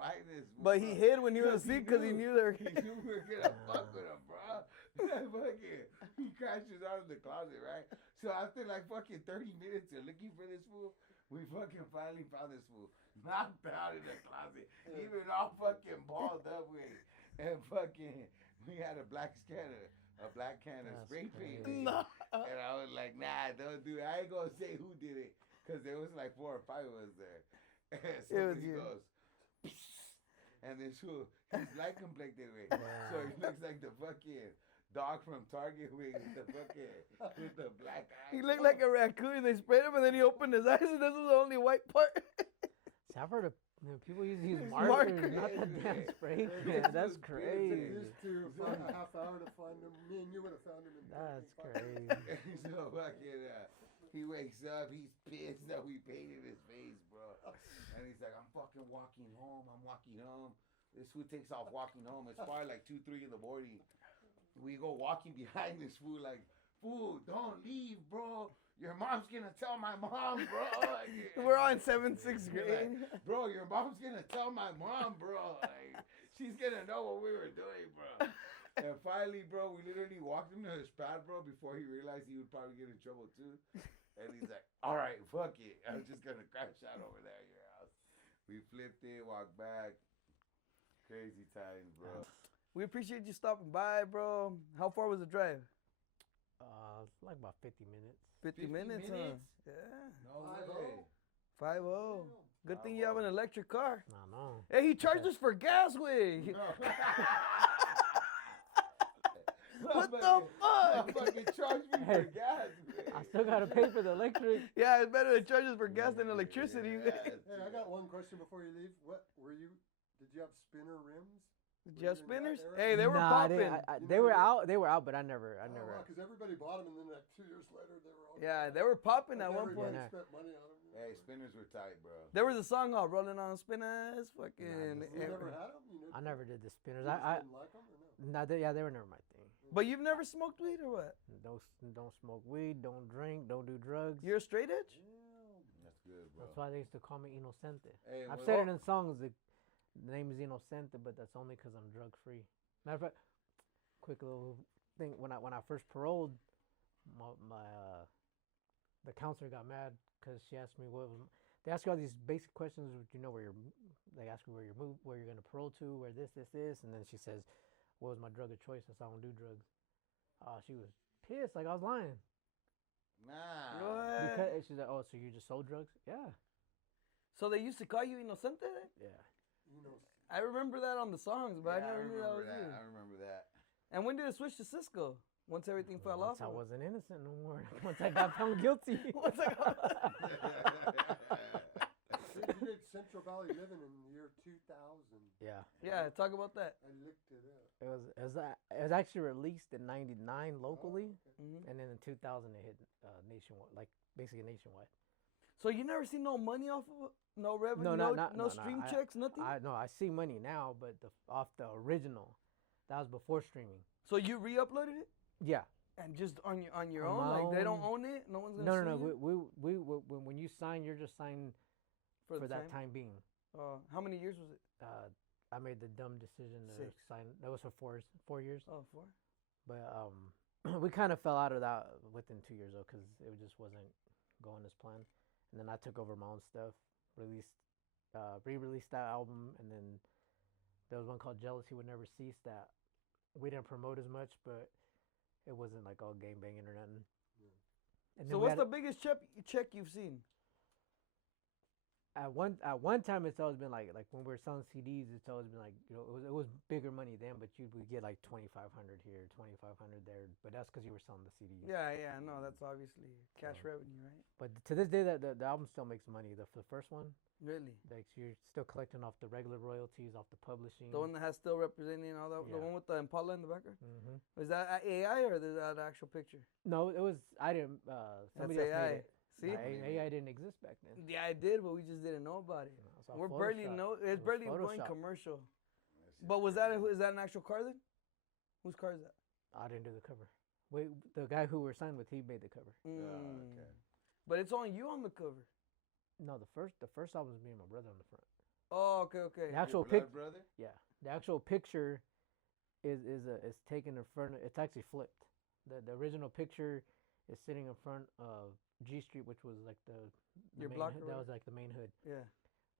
find this fool. But he hid when he was asleep because he knew there. He knew we were gonna fuck with him, bro. Fucking, he crashes out of the closet, right? So after like fucking 30 minutes of looking for this fool, we fucking finally found this fool. Knocked out in the closet. Even all fucking balled up with. And fucking, we had a black can of spray paint. No. And I was like, nah, don't do it. I ain't gonna say who did it. Because there was like 4 or 5 of us there. And somebody goes, and this fool, he's light complected way. So he looks like the fucking dog from Target with the black eyes. He looked like a raccoon. They sprayed him and then he opened his eyes and this was the only white part. See, I've heard of people use markers, not the damn spray. Yeah, that's It crazy. used to find a half hour to find him. Me and you would have found him in That's 5 crazy. So fucking, he wakes up, he's pissed that we painted his face, bro. And he's like, I'm fucking walking home. This fool takes off walking home. It's probably like 2, 3 in the morning. We go walking behind this fool like, fool, don't leave, bro. Your mom's gonna tell my mom, bro. We're all in 7th, 6th grade. Like, bro, your mom's gonna tell my mom, bro. Like, she's gonna know what we were doing, bro. And finally, bro, we literally walked him to his pad, bro, before he realized he would probably get in trouble too. And he's like, all right, fuck it. I'm just gonna crash out over there at your house. We flipped it, walked back. Crazy times, bro. We appreciate you stopping by, bro. How far was the drive? Like about 50 minutes. 50 minutes, huh? Yeah. No 5-0. way. 5-0. Good thing you have an electric car. I know. Hey, he charged us for gas, way. What the fuck? Fucking charge me for gas, man. I still gotta pay for the electric. Yeah, it's better to charge us for gas than electricity. Hey, I got one question before you leave. Did you have spinner rims? Did you have spinners? Hey, they were Nah, popping. they were out. They were out, but I never. Because everybody bought them, and then like 2 years later, they were all. Yeah, they were popping at one point. Everybody spent money on them. Hey, spinners were tight, bro. There was a song called "Rolling on Spinners." Fucking. You never had them? I never did the spinners. You I didn't like them or no? nah, they were never my thing. But you've never smoked weed or what? Don't smoke weed. Don't drink. Don't do drugs. You're a straight edge? That's good, bro. That's why they used to call me Innocente. Hey, I've what- said it in songs. The name is Innocente, but that's only because I'm drug free. Matter of fact, quick little thing. When I first paroled, the counselor got mad because she asked me what was. They ask you all these basic questions. You know they ask you where you're gonna parole to, where this, and then she says, "What was my drug of choice?" I said, "I don't do drugs." She was pissed, like I was lying. Nah. What? Because she's like, "Oh, so you just sold drugs?" Yeah. So they used to call you Innocente then? Yeah. You know, I remember that on the songs, but I never knew that was you. I remember that. And when did it switch to Cisco? Once everything fell off? Once I wasn't innocent no more. Once I got found guilty. Once I got... you did Central Valley Living in the year 2000. Yeah. Yeah, talk about that. I looked it up. It was actually released in '99 locally, Mhm. and then in 2000 it hit nationwide, like basically nationwide. So you never see no money off of it? No revenue? No stream checks? Nothing? I see money now, but off the original, that was before streaming. So you re-uploaded it? Yeah. And just on your On own? my Like they don't own. own it? No one's gonna No. sue you? We when you sign, you're just signed for the that time being. How many years was it? I made the dumb decision to 6. sign. That was for 4 years. Oh, 4? But we kind of fell out of that within 2 years though, because it just wasn't going as planned. And then I took over my own stuff, re-released that album, and then there was one called Jealousy Would Never Cease that we didn't promote as much, but it wasn't like all gang banging or nothing. And So then what's the biggest check you've seen? at one time it's always been like when we were selling CDs, it's always been like, you know, it was bigger money then, but you would get like 2,500 here, 2,500 there, but that's because you were selling the CDs. Yeah, no, that's obviously cash revenue, right? But to this day, the album still makes money. The first one, Really? like you're still collecting off the regular royalties, off the publishing. The one that has still representing all that, the Yeah. one with the Impala in the background? Hmm. Is that AI or is that an actual picture? No, it was I didn't. Somebody else AI. made it. See? AI didn't exist back then. Yeah, I did, but we just didn't know about it. No, it's all We're barely Photoshop. know. It It's was barely going Photoshop. commercial. But is that an actual car then? Whose car is that? I didn't do the cover. Wait, the guy who we're signed with, he made the cover. Okay. But it's on you on the cover. No, the first album is me and my brother on the front. Oh, okay. The actual Your blood pic, brother? yeah, the actual picture is taken in front of. It's actually flipped. The original picture is sitting in front of G Street, which was like Your main block hood. or That whatever? was like the main hood. Yeah.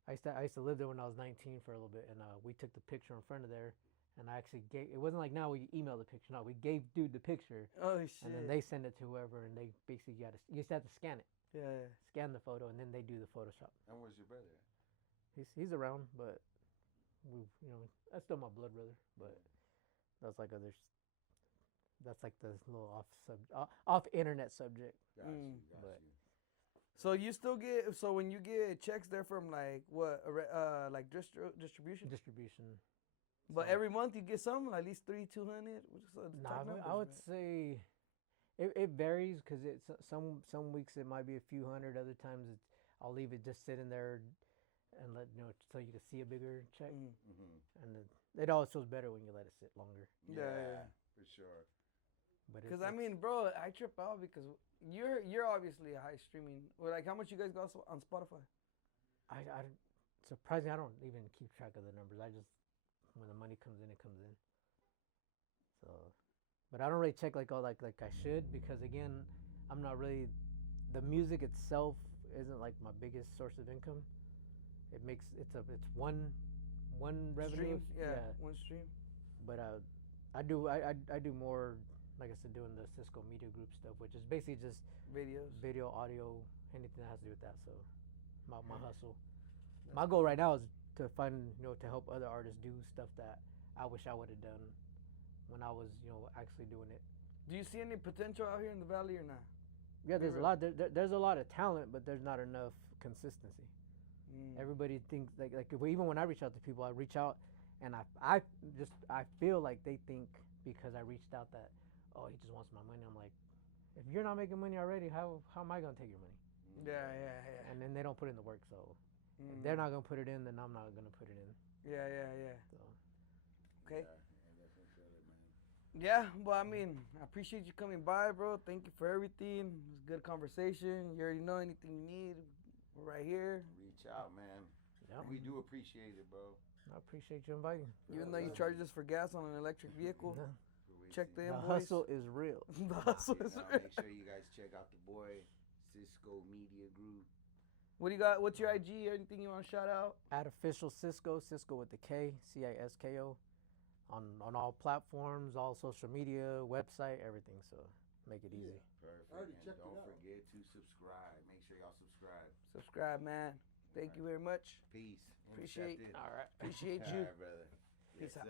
I used to live there when I was 19 for a little bit, and we took the picture in front of there. And I actually gave. It wasn't like now we email the picture. No, we gave dude the picture, Oh shit. and then they send it to whoever, and they basically you just have to scan it, Yeah. scan the photo, and then they do the Photoshop. And where's your brother? He's around, but that's still my blood brother. But that's like that's like the little off internet subject. Got you. but- So you still get when you get checks there from like what like distribution. But So- every month you get some at least 200. Nah, I would say it varies because some weeks it might be a few hundred. Other times I'll leave it just sitting there and let so you can see a bigger check. Mm-hmm. And it always feels better when you let it sit longer. Yeah. For sure. But Because I mean, bro, I trip out because you're obviously a high streaming. Well, like how much you guys got on Spotify? I surprisingly I don't even keep track of the numbers. I just when the money comes in, it comes in. So, but I don't really check like I should because again, I'm not really the music itself isn't like my biggest source of income. It makes it's one revenue. Stream? Yeah, one stream. But I do more like I said doing the Cisko Media Group stuff, which is basically just Videos. video, audio, anything that has to do with that. So my hustle. My goal right now is to find to help other artists do stuff that I wish I would have done when I was actually doing it. Do you see any potential out here in the valley or not? Yeah, there's a lot. There's a lot of talent, but there's not enough consistency. Everybody thinks like even when I reach out to people, I reach out and I feel like they think because I reached out that he just wants my money. I'm like, if you're not making money already, how am I gonna take your money? Yeah. And then they don't put in the work, so if they're not gonna put it in, then I'm not gonna put it in. Yeah. So Okay. Yeah, I definitely feel it, man. Yeah, well, I mean, I appreciate you coming by, bro. Thank you for everything. It was a good conversation. You already know anything you need, we're right here. Reach out, man. yeah, We do appreciate it, bro. I appreciate you inviting. Even though you charged us for gas on an electric vehicle, Yeah. check the The invoice. hustle is real. The hustle is real. Make sure you guys check out the boy Cisko Media Group. What do you got? What's your IG? Anything you want to shout out? At official Cisko with the K, Cisko, on all platforms, all social media, website, everything. So make it easy. Perfect. I already And checked it don't out. forget to subscribe. Make sure y'all subscribe. Subscribe, man. Thank you very much. Peace. Appreciate- Intercepted. All right. Appreciate All you. right, brother. Peace Yes, out. sir.